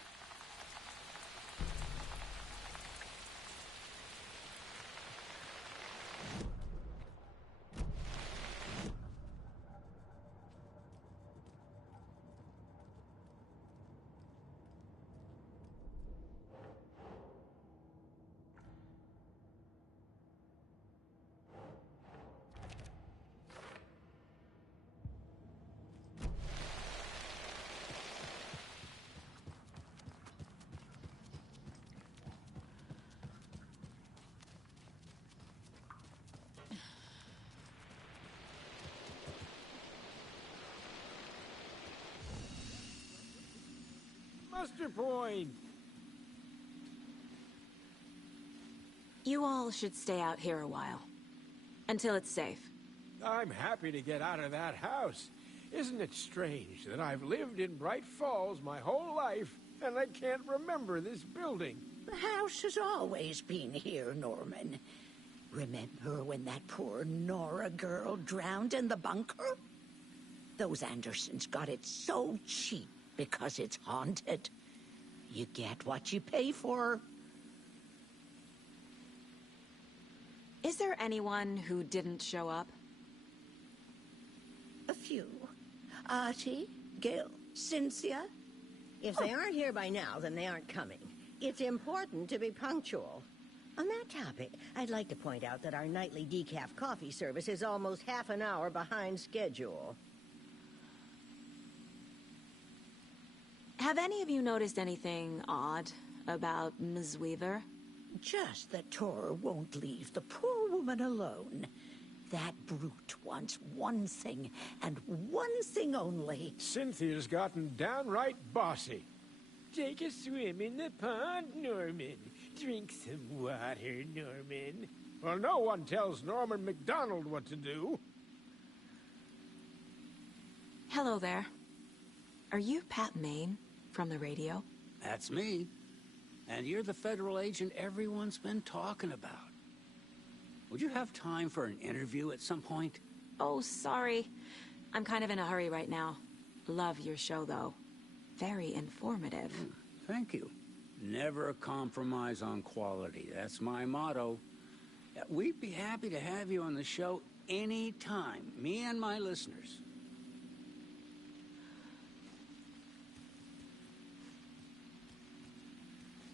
Muster point! You all should stay out here a while. Until it's safe. I'm happy to get out of that house. Isn't it strange that I've lived in Bright Falls my whole life, and I can't remember this building? The house has always been here, Norman. Remember when that poor Nora girl drowned in the bunker? Those Andersons got it so cheap because it's haunted. You get what you pay for. Is there anyone who didn't show up? A few. Artie, Gil, Cynthia. If they aren't here by now, then they aren't coming. It's important to be punctual. On that topic, I'd like to point out that our nightly decaf coffee service is almost half an hour behind schedule. Have any of you noticed anything odd about Ms. Weaver? Just that Tor won't leave the poor woman alone. That brute wants one thing, and one thing only. Cynthia's gotten downright bossy. Take a swim in the pond, Norman. Drink some water, Norman. Well, no one tells Norman MacDonald what to do. Hello there. Are you Pat Maine from the radio? That's me. And you're the federal agent everyone's been talking about. Would you have time for an interview at some point? Oh, sorry. I'm kind of in a hurry right now. Love your show, though. Very informative. Thank you. Never compromise on quality. That's my motto. We'd be happy to have you on the show anytime, me and my listeners.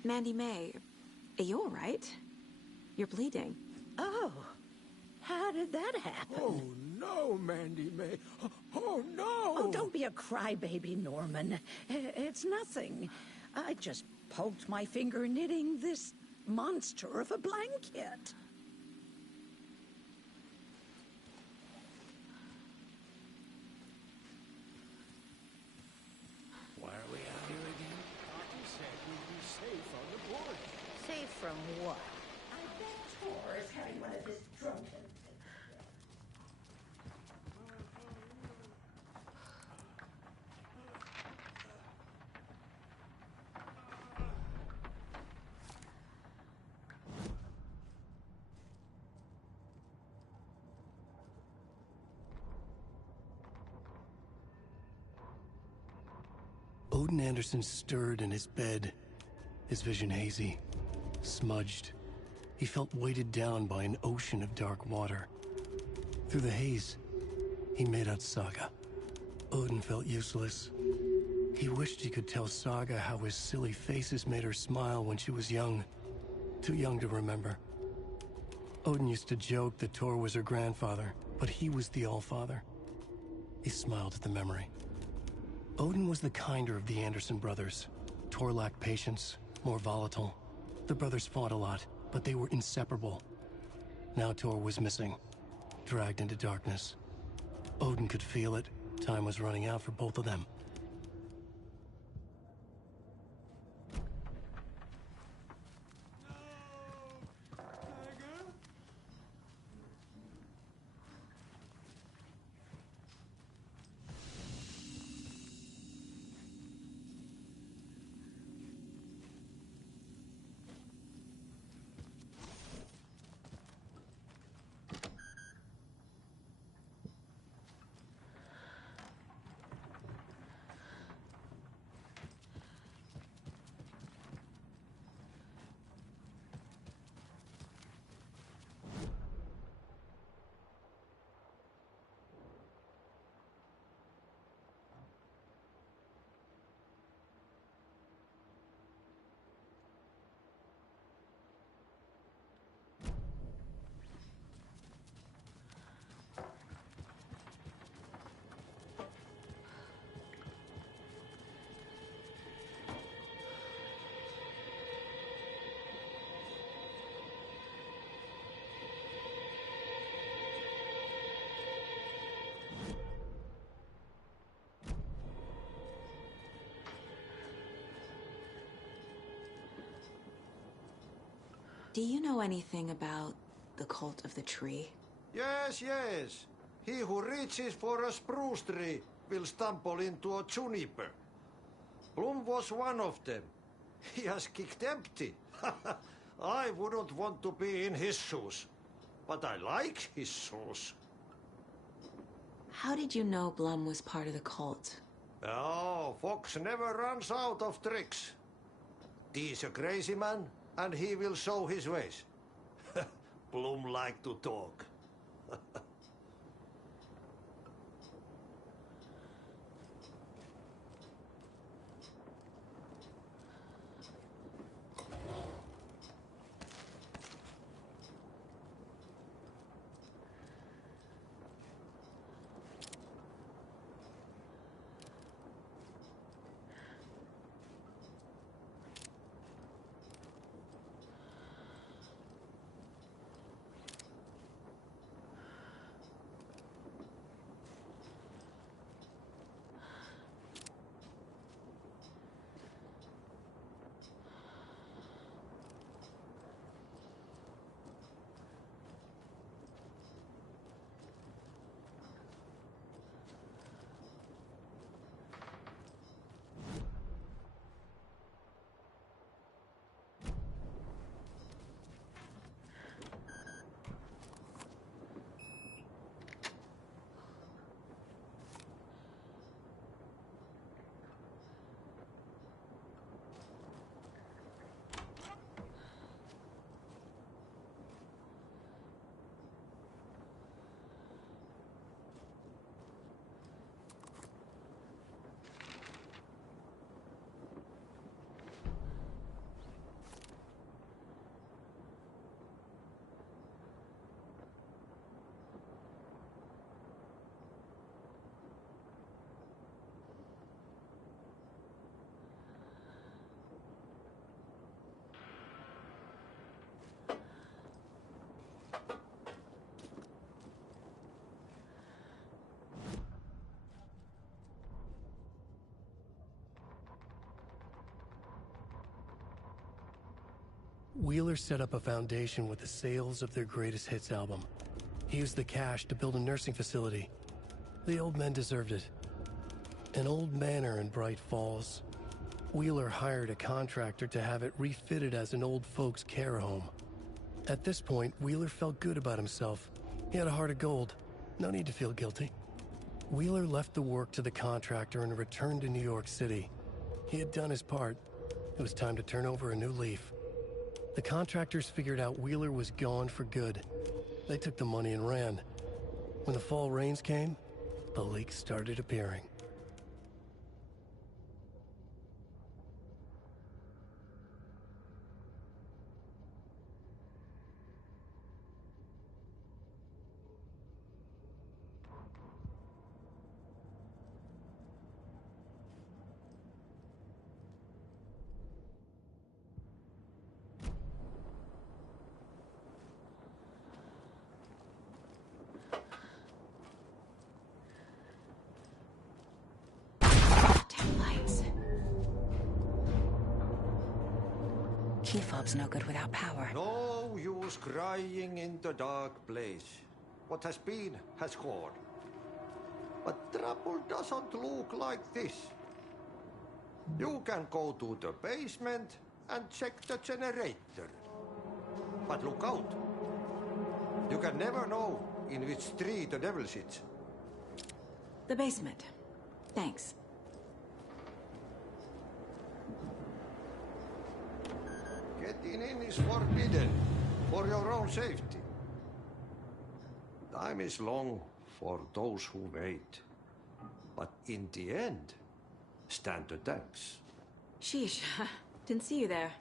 Mandy May, are you all right? You're bleeding. Oh, how did that happen? Oh, no, Mandy May. Oh, no! Oh, don't be a crybaby, Norman. It's nothing. I just poked my finger knitting this monster of a blanket. Why are we out here again? Artie said we'd be safe on the porch. Safe from what? I bet Tor is having one of his drunken... Odin Anderson stirred in his bed, his vision hazy, smudged, He felt weighted down by an ocean of dark water. Through the haze, he made out Saga. Odin felt useless. He wished he could tell Saga how his silly faces made her smile when she was young. Too young to remember. Odin used to joke that Tor was her grandfather, but he was the Allfather. He smiled at the memory. Odin was the kinder of the Anderson brothers. Tor lacked patience, more volatile. The brothers fought a lot, but they were inseparable. Now Tor was missing, dragged into darkness. Odin could feel it. Time was running out for both of them. Do you know anything about the Cult of the Tree? Yes, yes. He who reaches for a spruce tree will stumble into a juniper. Bloom was one of them. He has kicked empty. I wouldn't want to be in his shoes. But I like his shoes. How did you know Blum was part of the cult? Oh, Fox never runs out of tricks. He's a crazy man, and he will show his ways. Bloom like to talk. Wheeler set up a foundation with the sales of their greatest hits album. He used the cash to build a nursing facility. The old men deserved it. An old manor in Bright Falls. Wheeler hired a contractor to have it refitted as an old folks' care home. At this point, Wheeler felt good about himself. He had a heart of gold. No need to feel guilty. Wheeler left the work to the contractor and returned to New York City. He had done his part. It was time to turn over a new leaf. The contractors figured out Wheeler was gone for good. They took the money and ran. When the fall rains came, the leaks started appearing. Key fob's no good without power. No use crying in the dark place. What has been has gone. But trouble doesn't look like this. You can go to the basement and check the generator. But look out. You can never know in which tree the devil sits. The basement. Thanks. Getting in is forbidden, for your own safety. Time is long for those who wait. But in the end, stand the thanks. Sheesh. Didn't see you there.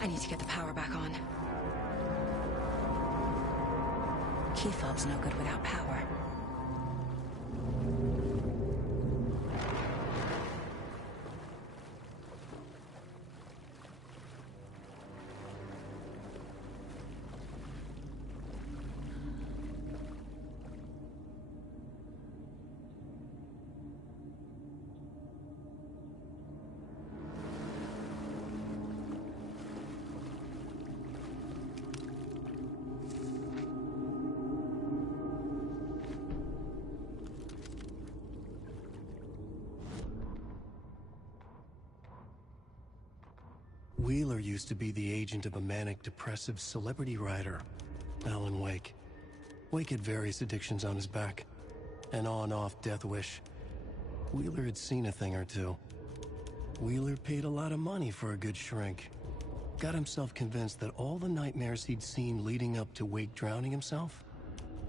I need to get the power back on. Key fob's no good without power. Wheeler used to be the agent of a manic-depressive celebrity writer, Alan Wake. Wake had various addictions on his back, an on-off death wish. Wheeler had seen a thing or two. Wheeler paid a lot of money for a good shrink. Got himself convinced that all the nightmares he'd seen leading up to Wake drowning himself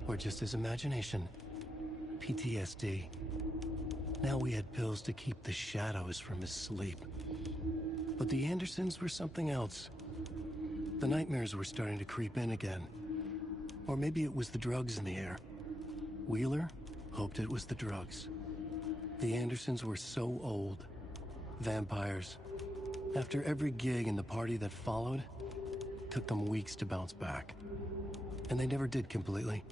were just his imagination. PTSD. Now we had pills to keep the shadows from his sleep. But the Andersons were something else. The nightmares were starting to creep in again. Or maybe it was the drugs in the air. Wheeler hoped it was the drugs. The Andersons were so old. Vampires. After every gig and the party that followed, took them weeks to bounce back. And they never did completely.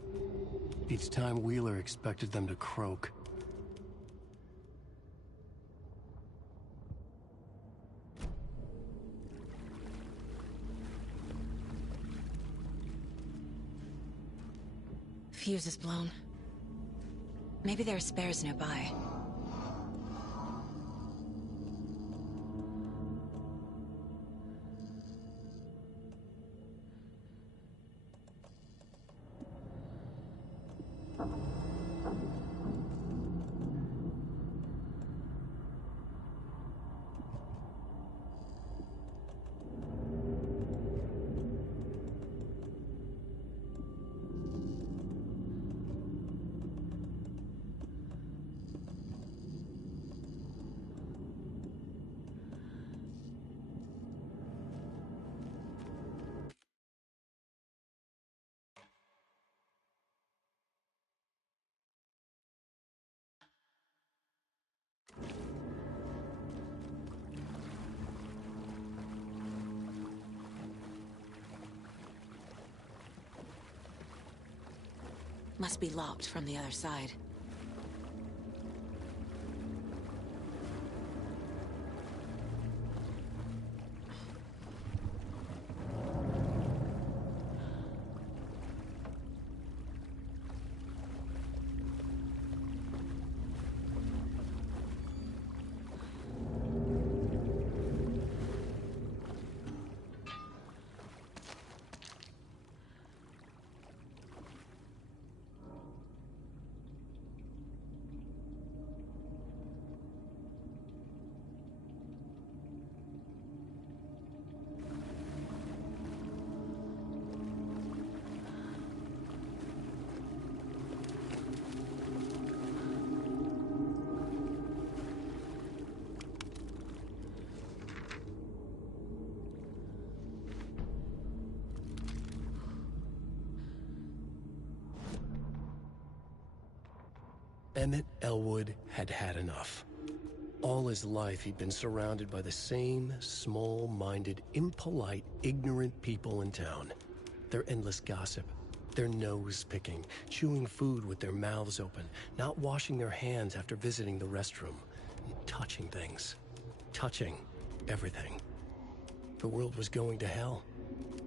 Each time Wheeler expected them to croak. Fuse is blown. Maybe there are spares nearby. Must be locked from the other side. Emmett Elwood had had enough. All his life he'd been surrounded by the same small-minded, impolite, ignorant people in town. Their endless gossip, their nose-picking, chewing food with their mouths open, not washing their hands after visiting the restroom, and touching things. Touching everything. The world was going to hell.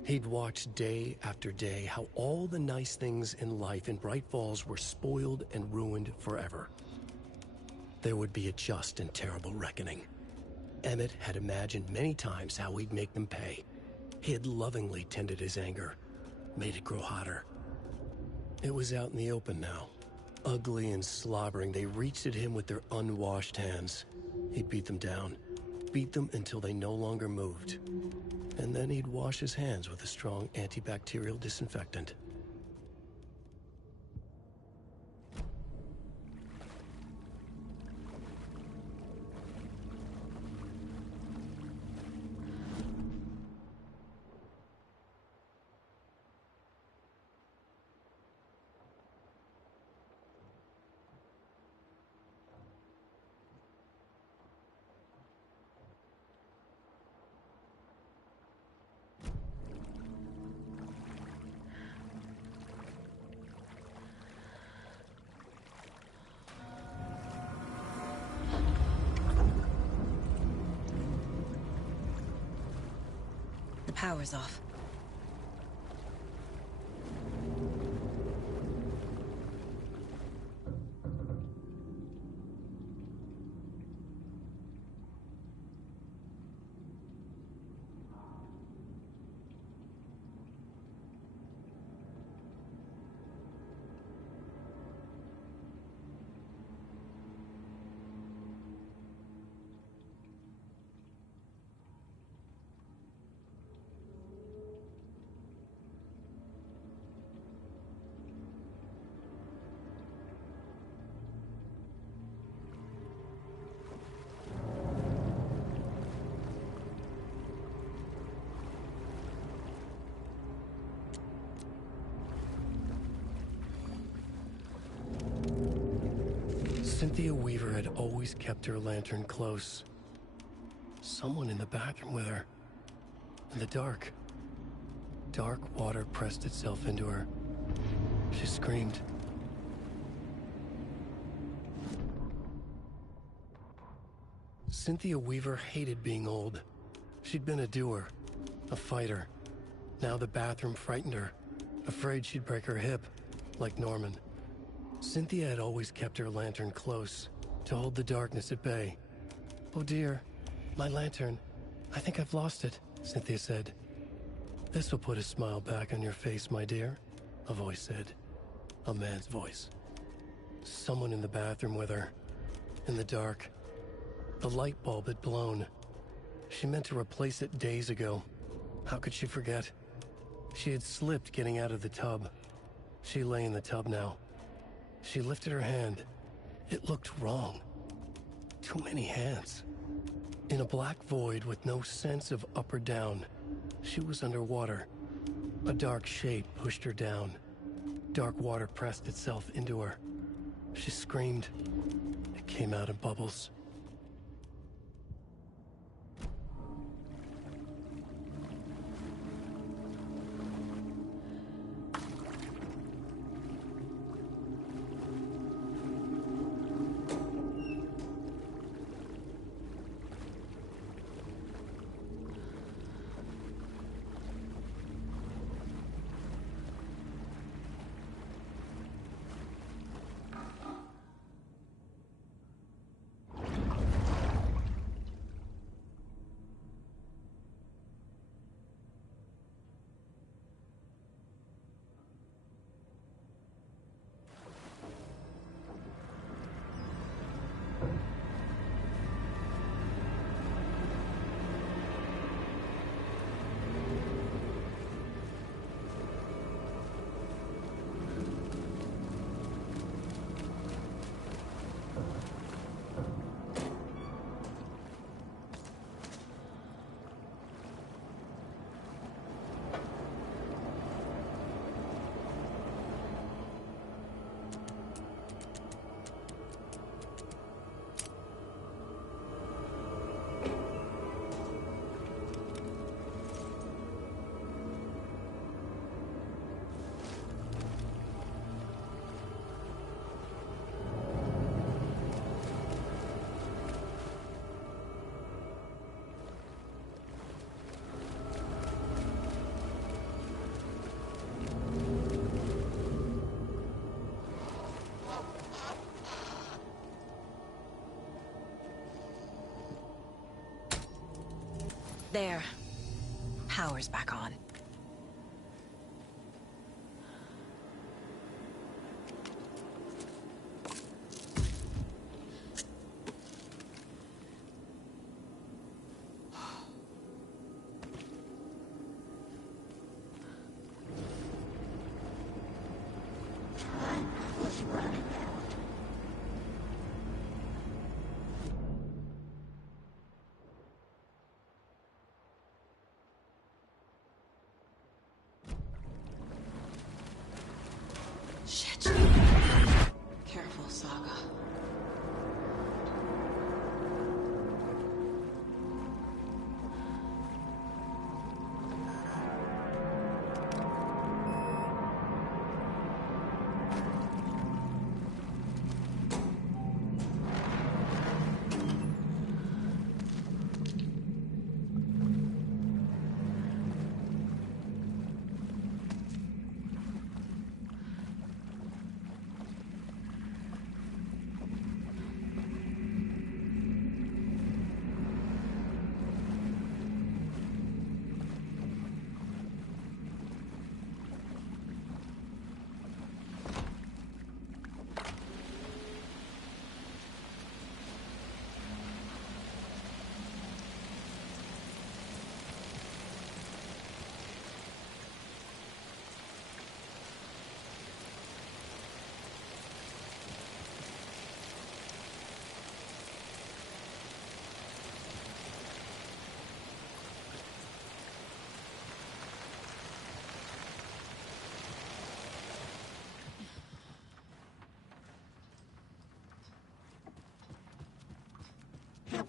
He'd watched day after day how all the nice things in life in Bright Falls were spoiled and ruined forever. There would be a just and terrible reckoning. Emmett had imagined many times how he'd make them pay. He had lovingly tended his anger, made it grow hotter. It was out in the open now. Ugly and slobbering, they reached at him with their unwashed hands. He'd beat them down, beat them until they no longer moved. And then he'd wash his hands with a strong antibacterial disinfectant. The power's off. Cynthia Weaver had always kept her lantern close. Someone in the bathroom with her. In the dark. Dark water pressed itself into her. She screamed. Cynthia Weaver hated being old. She'd been a doer, a fighter. Now the bathroom frightened her, afraid she'd break her hip, like Norman. Cynthia had always kept her lantern close, to hold the darkness at bay. "Oh dear, my lantern. I think I've lost it," Cynthia said. "This will put a smile back on your face, my dear," a voice said. A man's voice. Someone in the bathroom with her. In the dark. The light bulb had blown. She meant to replace it days ago. How could she forget? She had slipped getting out of the tub. She lay in the tub now. She lifted her hand. It looked wrong. Too many hands. In a black void with no sense of up or down, she was underwater. A dark shape pushed her down. Dark water pressed itself into her. She screamed. It came out in bubbles. There. Power's back on.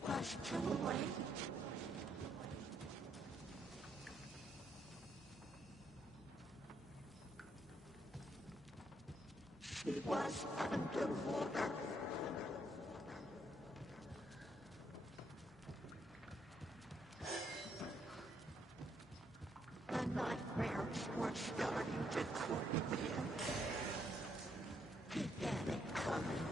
was too late. She was underwater. The nightmares were starting to creep in. He had it coming.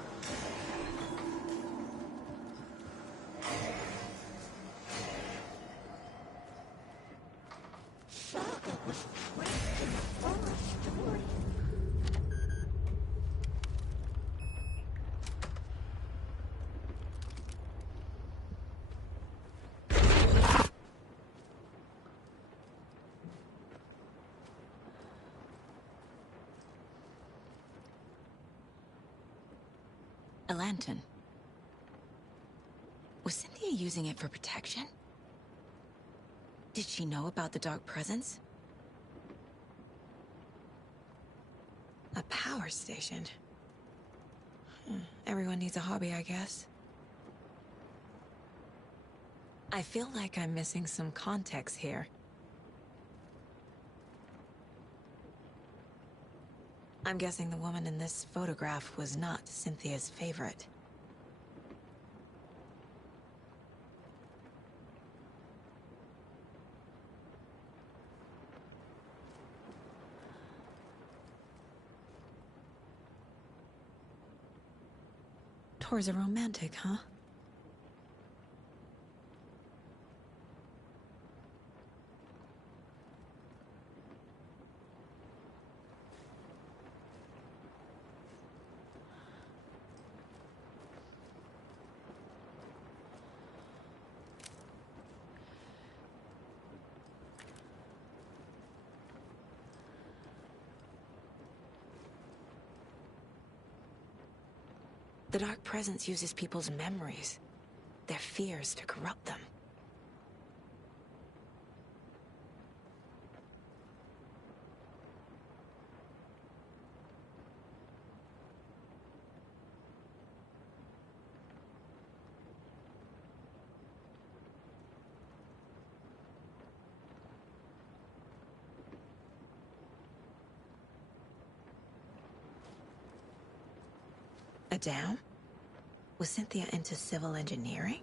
Saga was trapped in a forest story. A lantern. Was Cynthia using it for protection? Did she know about the Dark Presence? A power station. Everyone needs a hobby, I guess. I feel like I'm missing some context here. I'm guessing the woman in this photograph was not Cynthia's favorite. Tor's a romantic, huh? The Dark Presence uses people's memories, their fears, to corrupt them. A dam? Was Cynthia into civil engineering?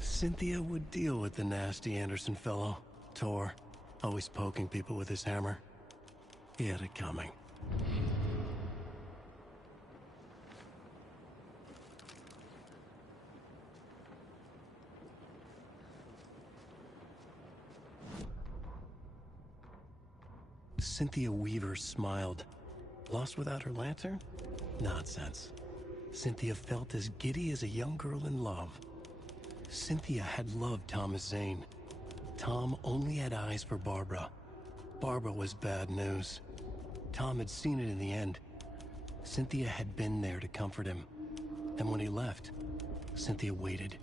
Cynthia would deal with the nasty Anderson fellow, Tor, always poking people with his hammer. He had it coming. Cynthia Weaver smiled. Lost without her lantern? Nonsense. Cynthia felt as giddy as a young girl in love. Cynthia had loved Thomas Zane. Tom only had eyes for Barbara. Barbara was bad news. Tom had seen it in the end. Cynthia had been there to comfort him. And when he left, Cynthia waited.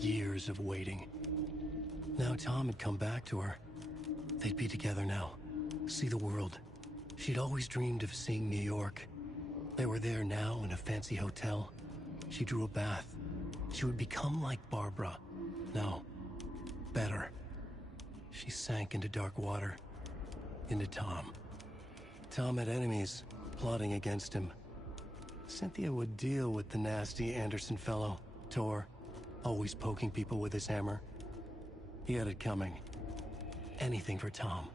Years of waiting. Now Tom had come back to her. They'd be together now. See the world. She'd always dreamed of seeing New York. They were there now in a fancy hotel. She drew a bath. She would become like Barbara. No, better. She sank into dark water. Into Tom. Tom had enemies plotting against him. Cynthia would deal with the nasty Anderson fellow, Tor, always poking people with his hammer. He had it coming. Anything for Tom.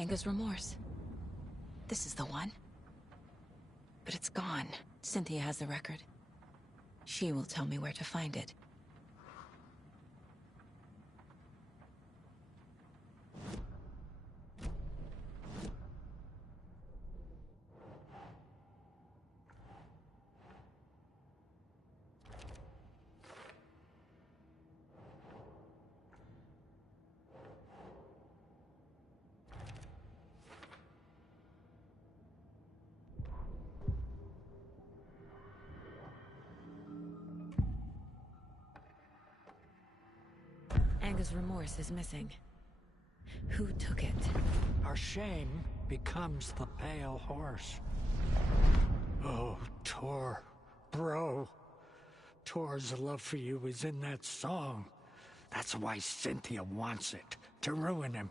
Anger's remorse. This is the one. But it's gone. Cynthia has the record. She will tell me where to find it. Anger's remorse is missing. Who took it? Our shame becomes the pale horse. Oh, Tor. Bro. Tor's love for you is in that song. That's why Cynthia wants it, to ruin him.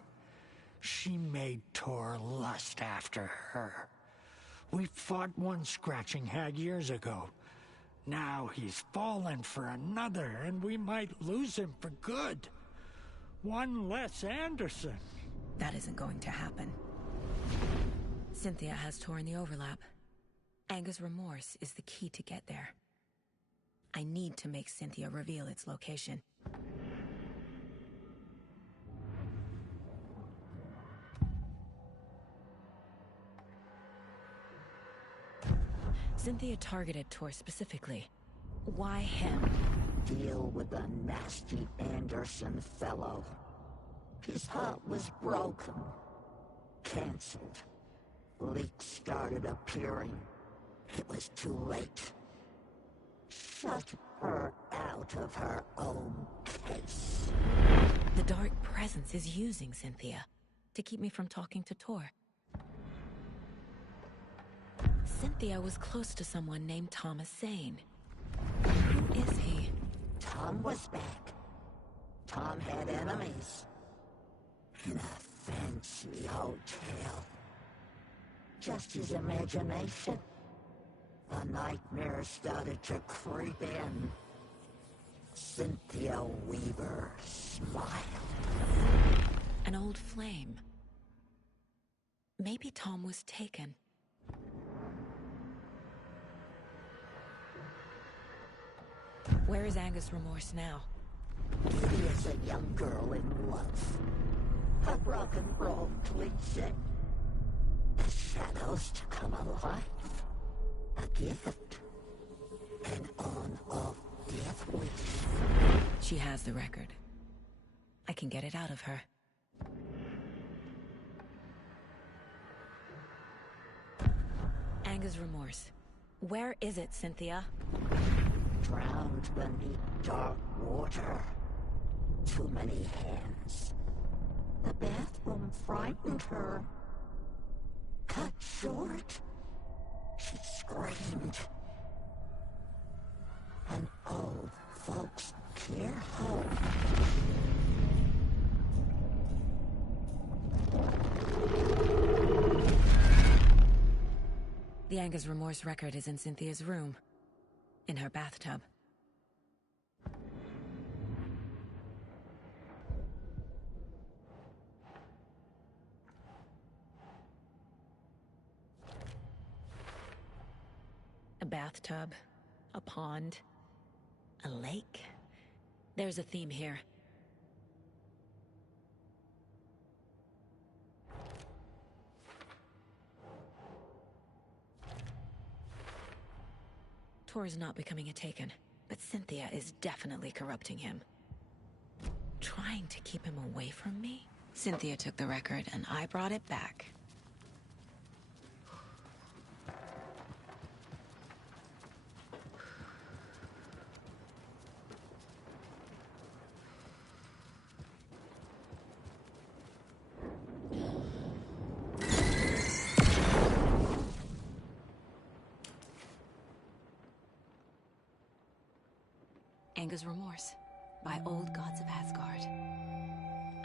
She made Tor lust after her. We fought one scratching hag years ago. Now he's fallen for another, and we might lose him for good. One less Anderson. That isn't going to happen. Cynthia has Tor in the overlap. Anger's remorse is the key to get there. I need to make Cynthia reveal its location. Cynthia targeted Tor specifically. Why him? Deal with the nasty Anderson fellow. His heart was broken. Cancelled. Leaks started appearing. It was too late. Shut her out of her own case. The Dark Presence is using Cynthia to keep me from talking to Tor. Cynthia was close to someone named Thomas Zane. Who is he? Tom was back. Tom had enemies. In a fancy hotel. Just his imagination. The nightmare started to creep in. Cynthia Weaver smiled. An old flame. Maybe Tom was taken. Where is Anger's remorse now? He is a young girl in love. A rock and roll cliche. The shadows to come alive. A gift. An on-off death wish. She has the record. I can get it out of her. Anger's remorse. Where is it, Cynthia? Drowned beneath dark water. Too many hands. The bathroom frightened her. Cut short. She screamed. An old folks care home. The Anger's remorse record is in Cynthia's room. In her bathtub. A bathtub, a pond, a lake. There's a theme here. Tor is not becoming a Taken, but Cynthia is definitely corrupting him. Trying to keep him away from me? Cynthia took the record and I brought it back. Anger's Remorse by Old Gods of Asgard.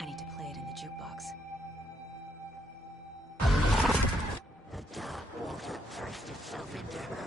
I need to play it in the jukebox. The dark water pressed itself into her.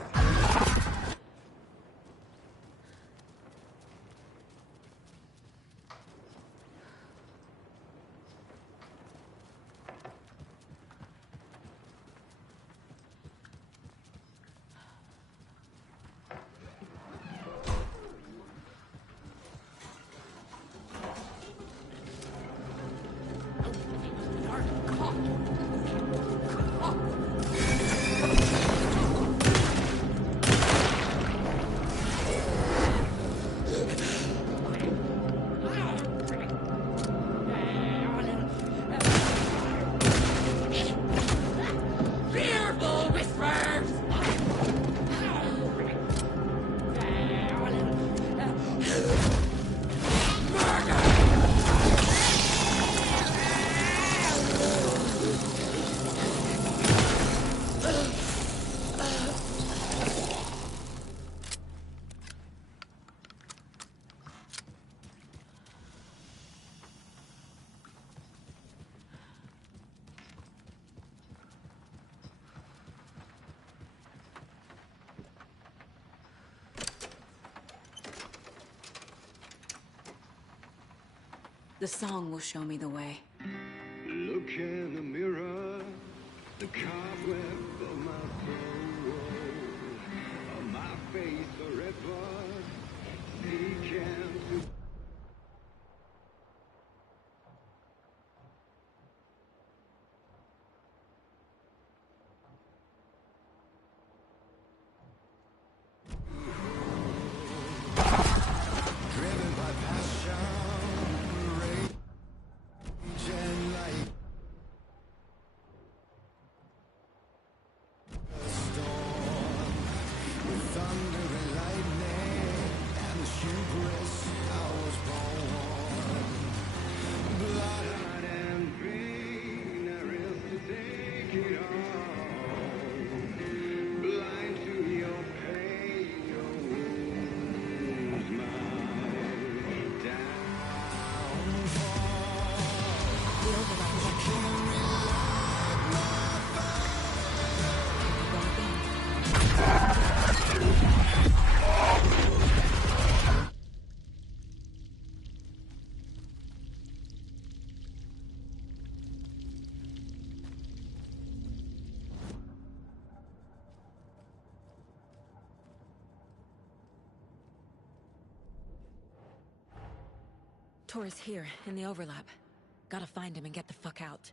Fearful whispers! The song will show me the way. Look in the mirror, the cobweb of my soul, of my face forever, seeking to... Driven by passion, raging like a storm, with thunder and lightning, and the hubris I was born. Blood and pain, there is to take it all. Blind to your pain, your wounds, my Tor's here, in the overlap. Gotta find him and get the fuck out.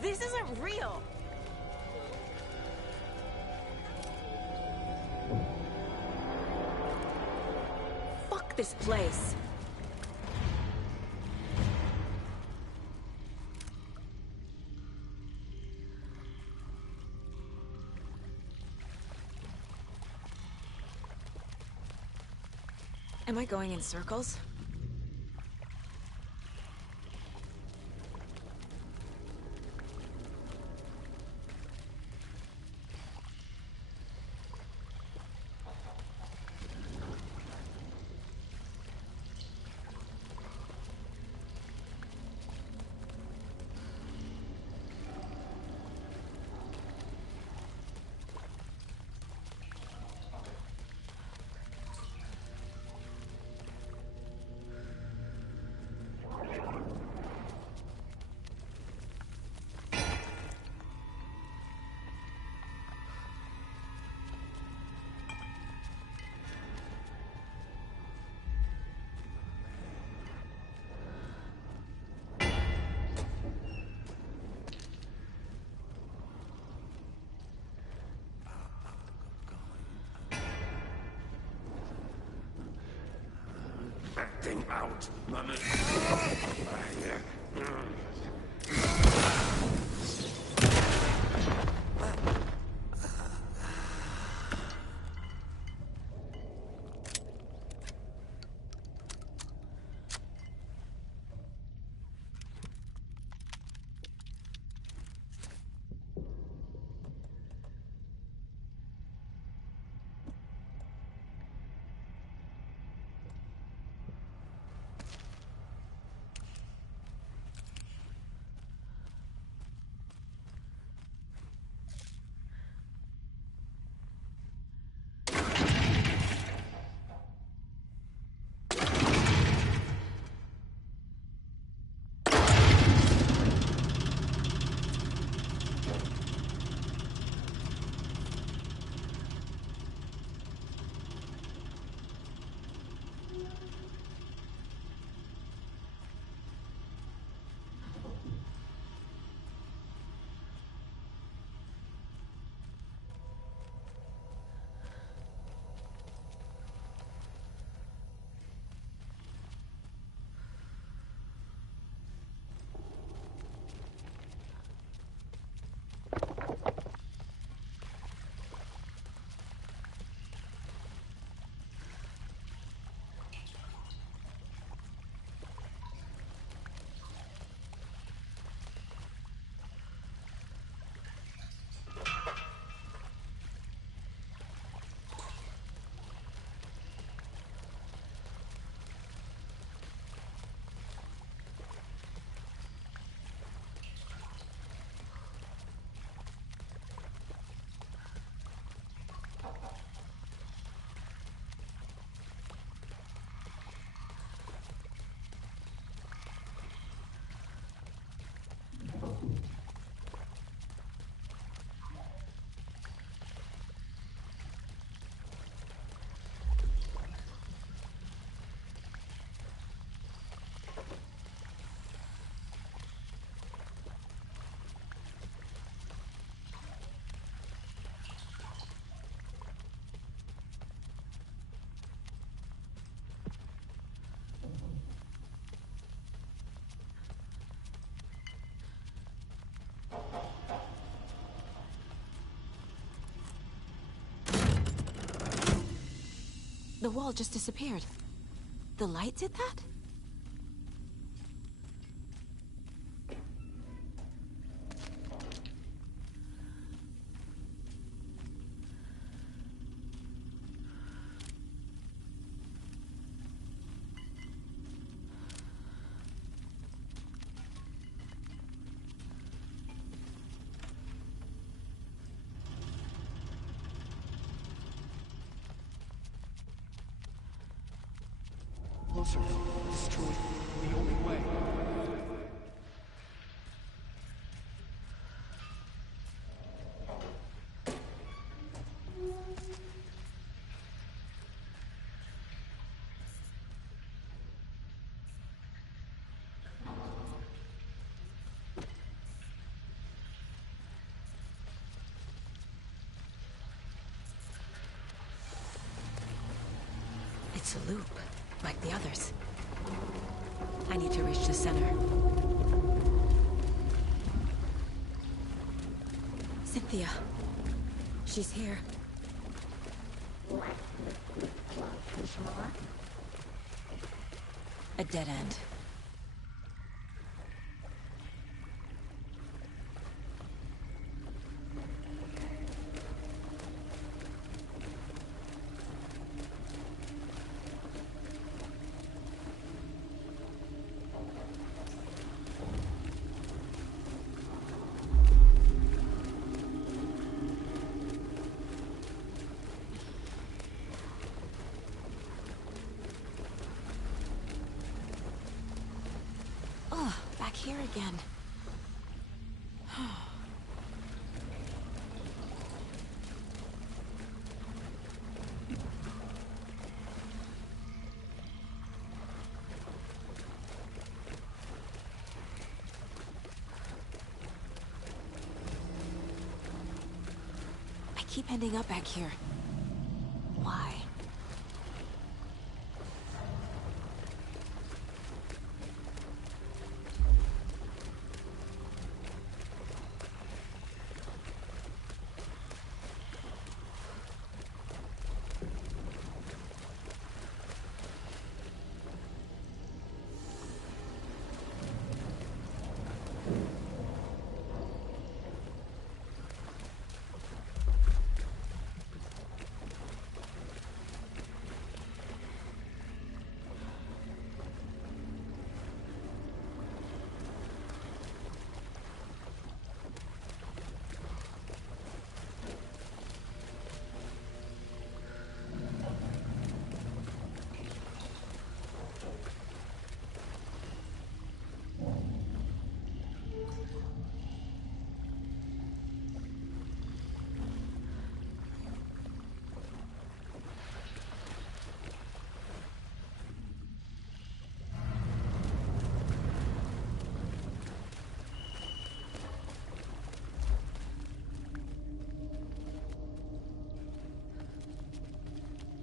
This isn't real! Fuck this place! Am I going in circles? Acting out. The wall just disappeared. The light did that? Closer. It's true. The only way. It's a loop, like the others. I need to reach the center. Cynthia. She's here. A dead end. Oh, back here again. I keep ending up back here. Why?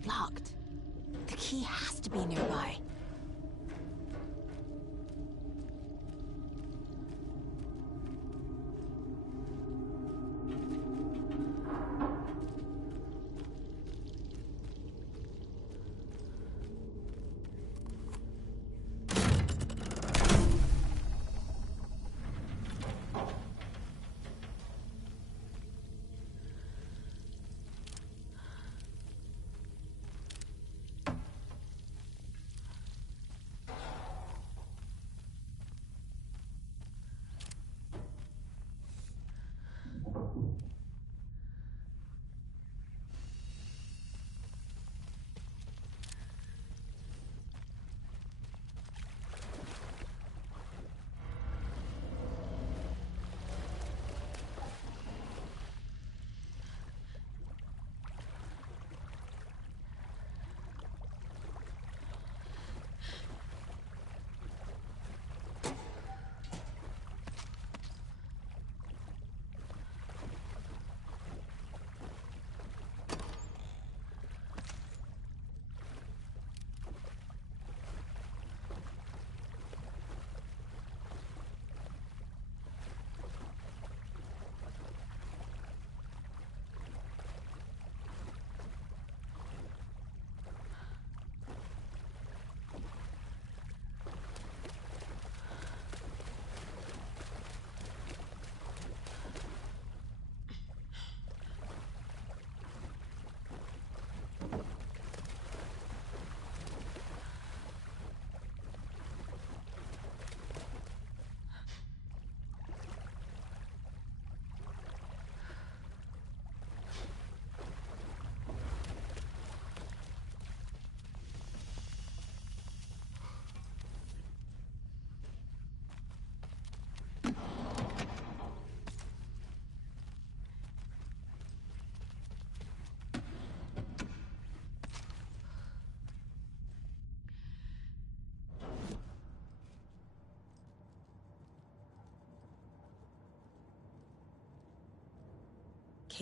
Locked. The key has to be nearby.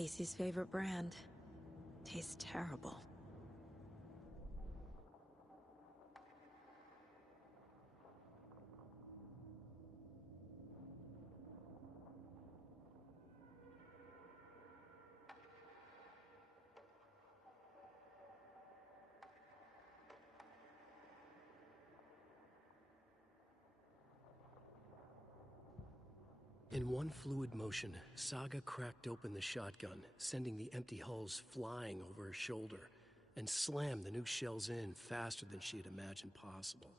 Casey's favorite brand. Tastes terrible. In one fluid motion, Saga cracked open the shotgun, sending the empty hulls flying over her shoulder, and slammed the new shells in faster than she had imagined possible.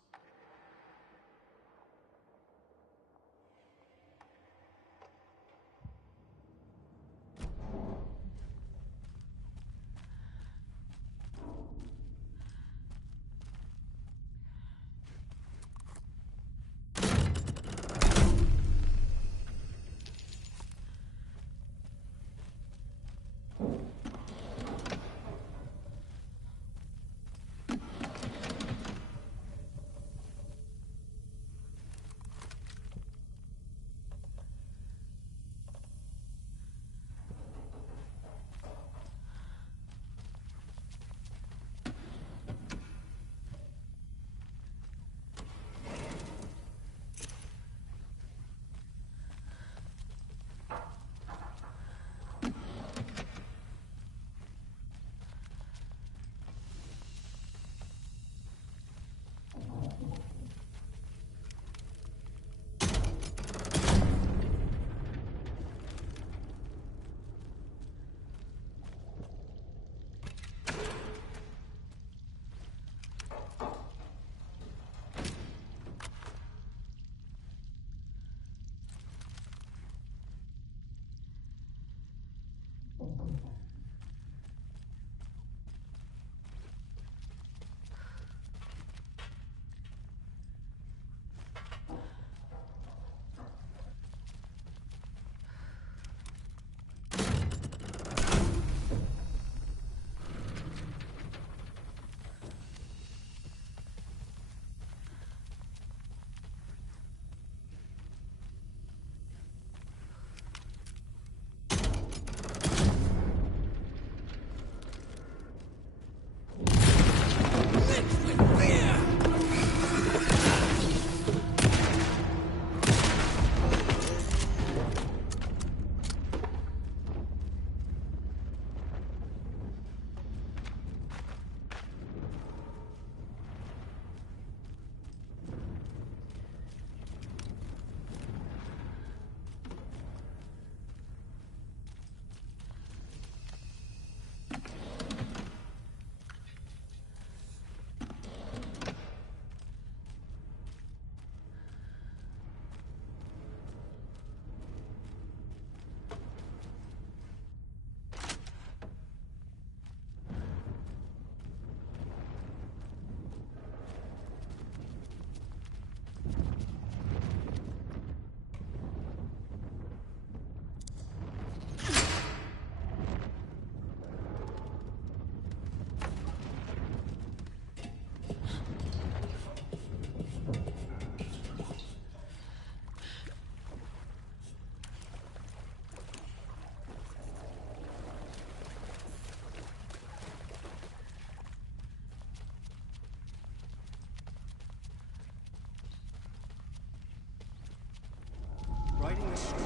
Writing a story.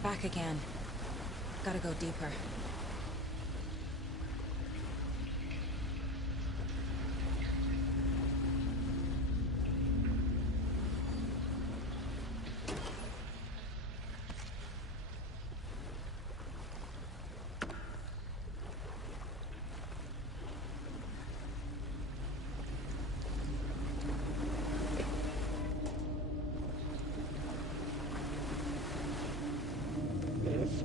Back again. Gotta go deeper. This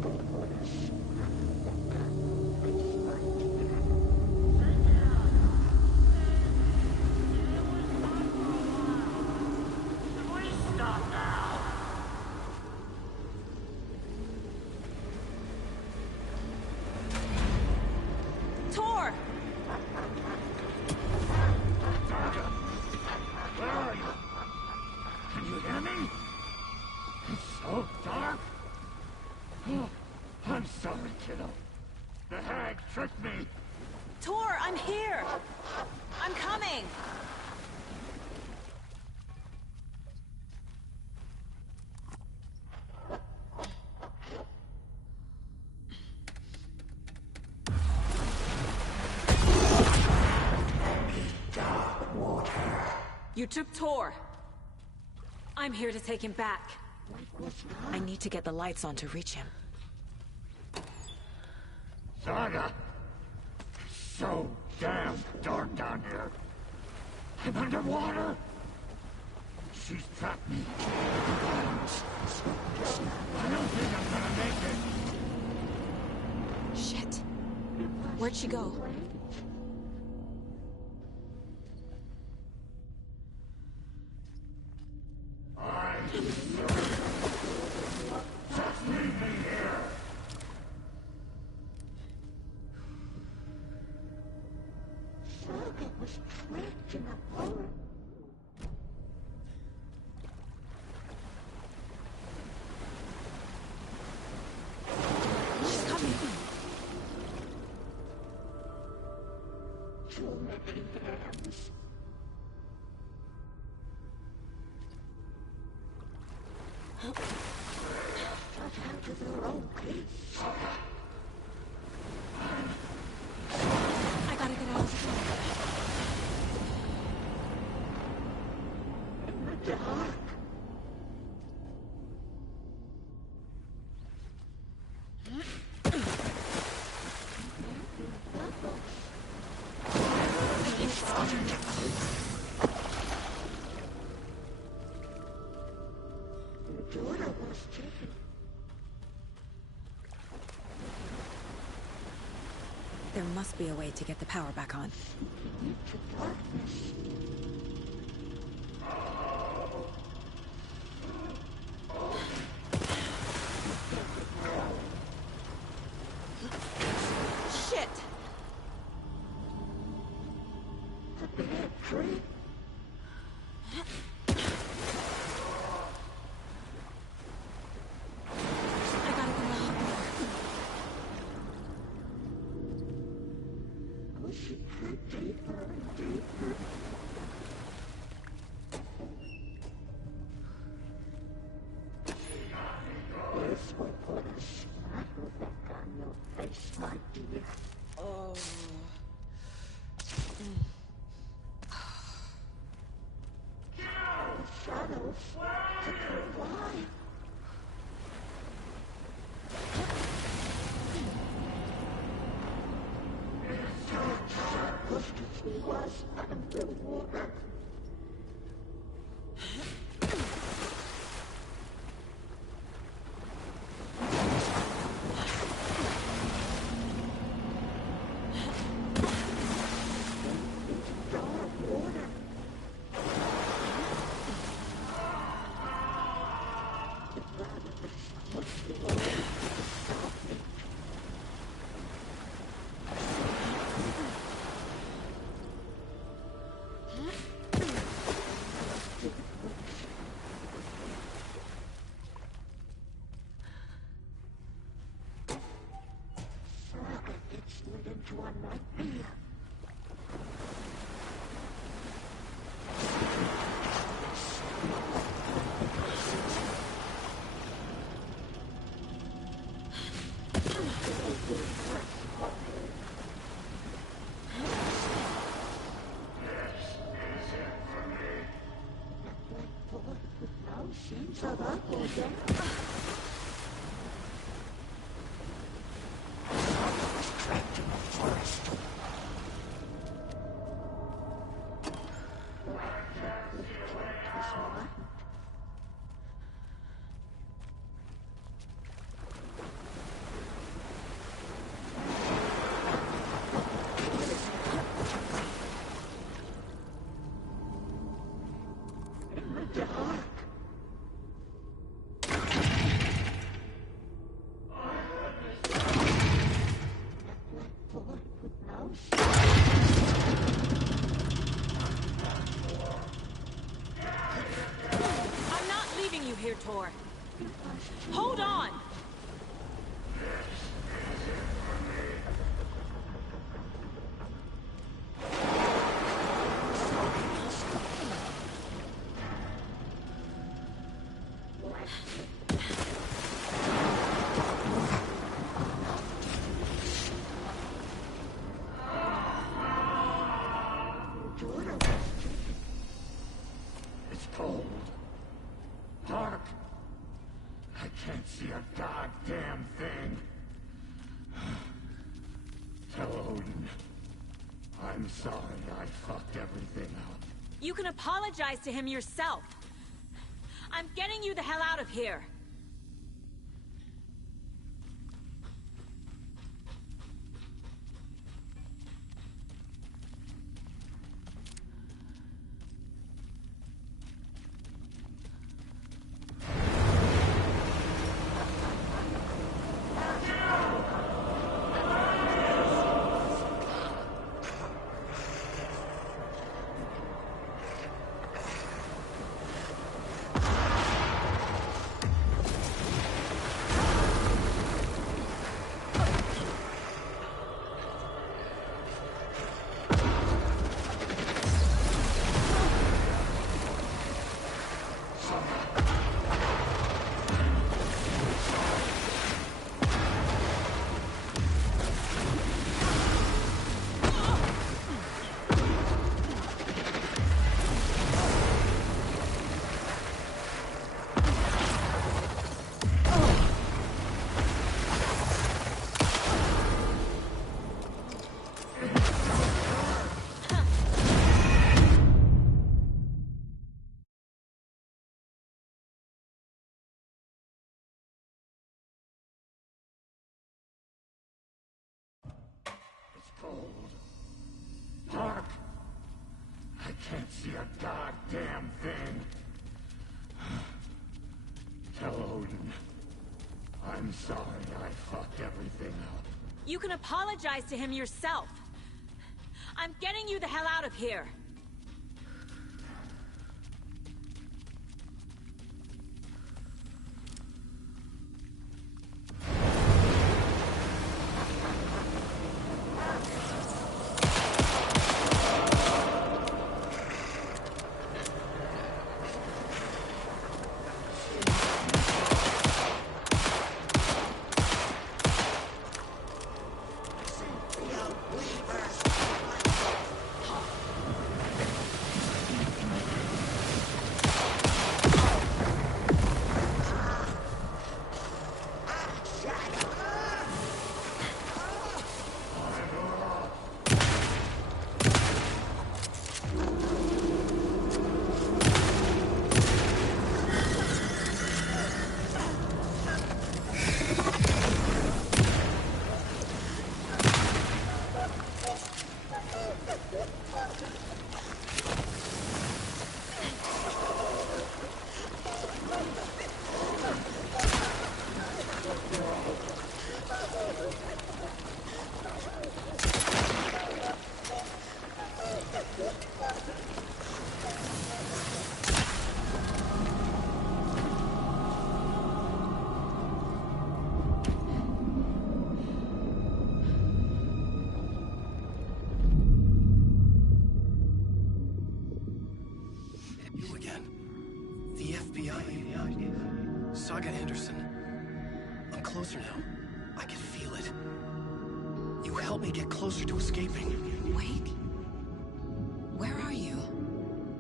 Tor, I'm here! I'm coming! You took Tor. I'm here to take him back. I need to get the lights on to reach him. Saga! So damn dark down here. I'm underwater. She's trapped me. I don't think I'm gonna make it. Shit. Where'd she go? Just leave me here. Saga was trapped in a boat. She's coming. Too many hands. Shut out of their own peace. I gotta get out of the car. In the dark. Your daughter was taken. There must be a way to get the power back on. Into darkness. Shit! The bad tree. I gotta get out. Pushing her deeper and deeper. This will put a smile back on your face, my dear. Oh. The shadows took her life. Pushed as he was underwater. Dark water. Saga gets led into a nightmare. No sense of up or down. Trapped in the forest. In the dark. I'm not leaving you here, Tor. Hold on! It's cold. Dark. I can't see a goddamn thing. Tell Odin. I'm sorry I fucked everything up. You can apologize to him yourself. I'm getting you the hell out of here. Cold. Dark. I can't see a goddamn thing. Tell Odin. I'm sorry I fucked everything up. You can apologize to him yourself. I'm getting you the hell out of here. Saga Anderson. I'm closer now. I can feel it. You help me get closer to escaping. Wake? Where are you?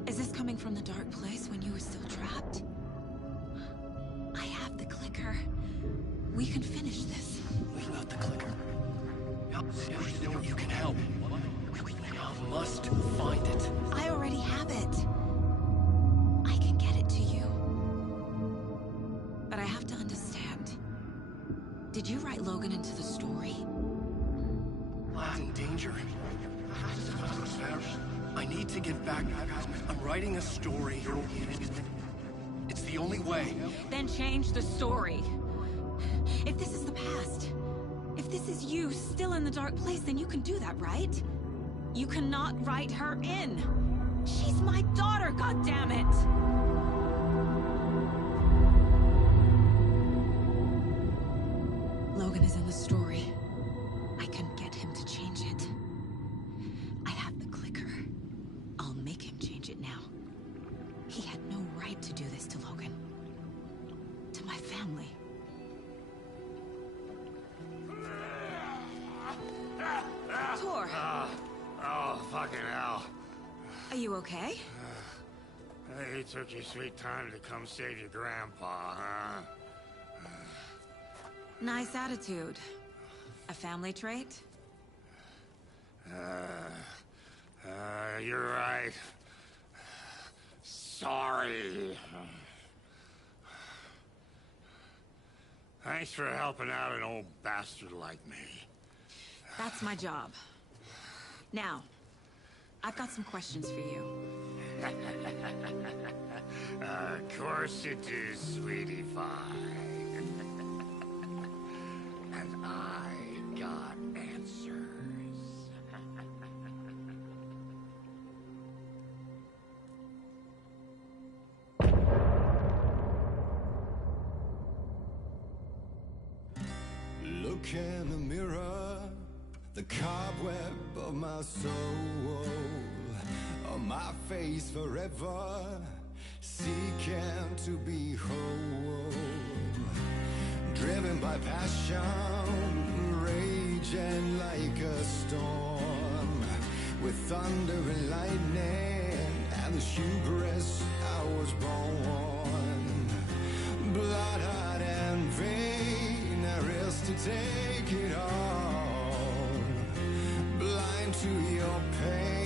Is this coming from the dark place when you were still trapped? I have the clicker. We can finish this. We've got the clicker. You can help. I must find it. I already have it. I can get it to you. But I have to understand. Did you write Logan into the story? Lad's in danger. I need to get back. I'm writing a story. It's the only way. Then change the story. If this is the past, if this is you still in the dark place, then you can do that, right? You cannot write her in. She's my daughter, goddammit! Logan is in the story. I can get him to change it. I have the clicker. I'll make him change it now. He had no right to do this to Logan. To my family. Tor! Oh, fucking hell. Are you okay? He took your sweet time to come save your grandpa, huh? Nice attitude. A family trait? You're right. Sorry. Thanks for helping out an old bastard like me. That's my job. Now, I've got some questions for you. Of course you do, sweetie pie. And I got answers. Look in the mirror, the cobweb of my soul, on my face forever, seeking to be whole. Driven by passion, raging like a storm, with thunder and lightning, and the hubris I was born. Blood, heart, and vein, I risk to take it all. Blind to your pain.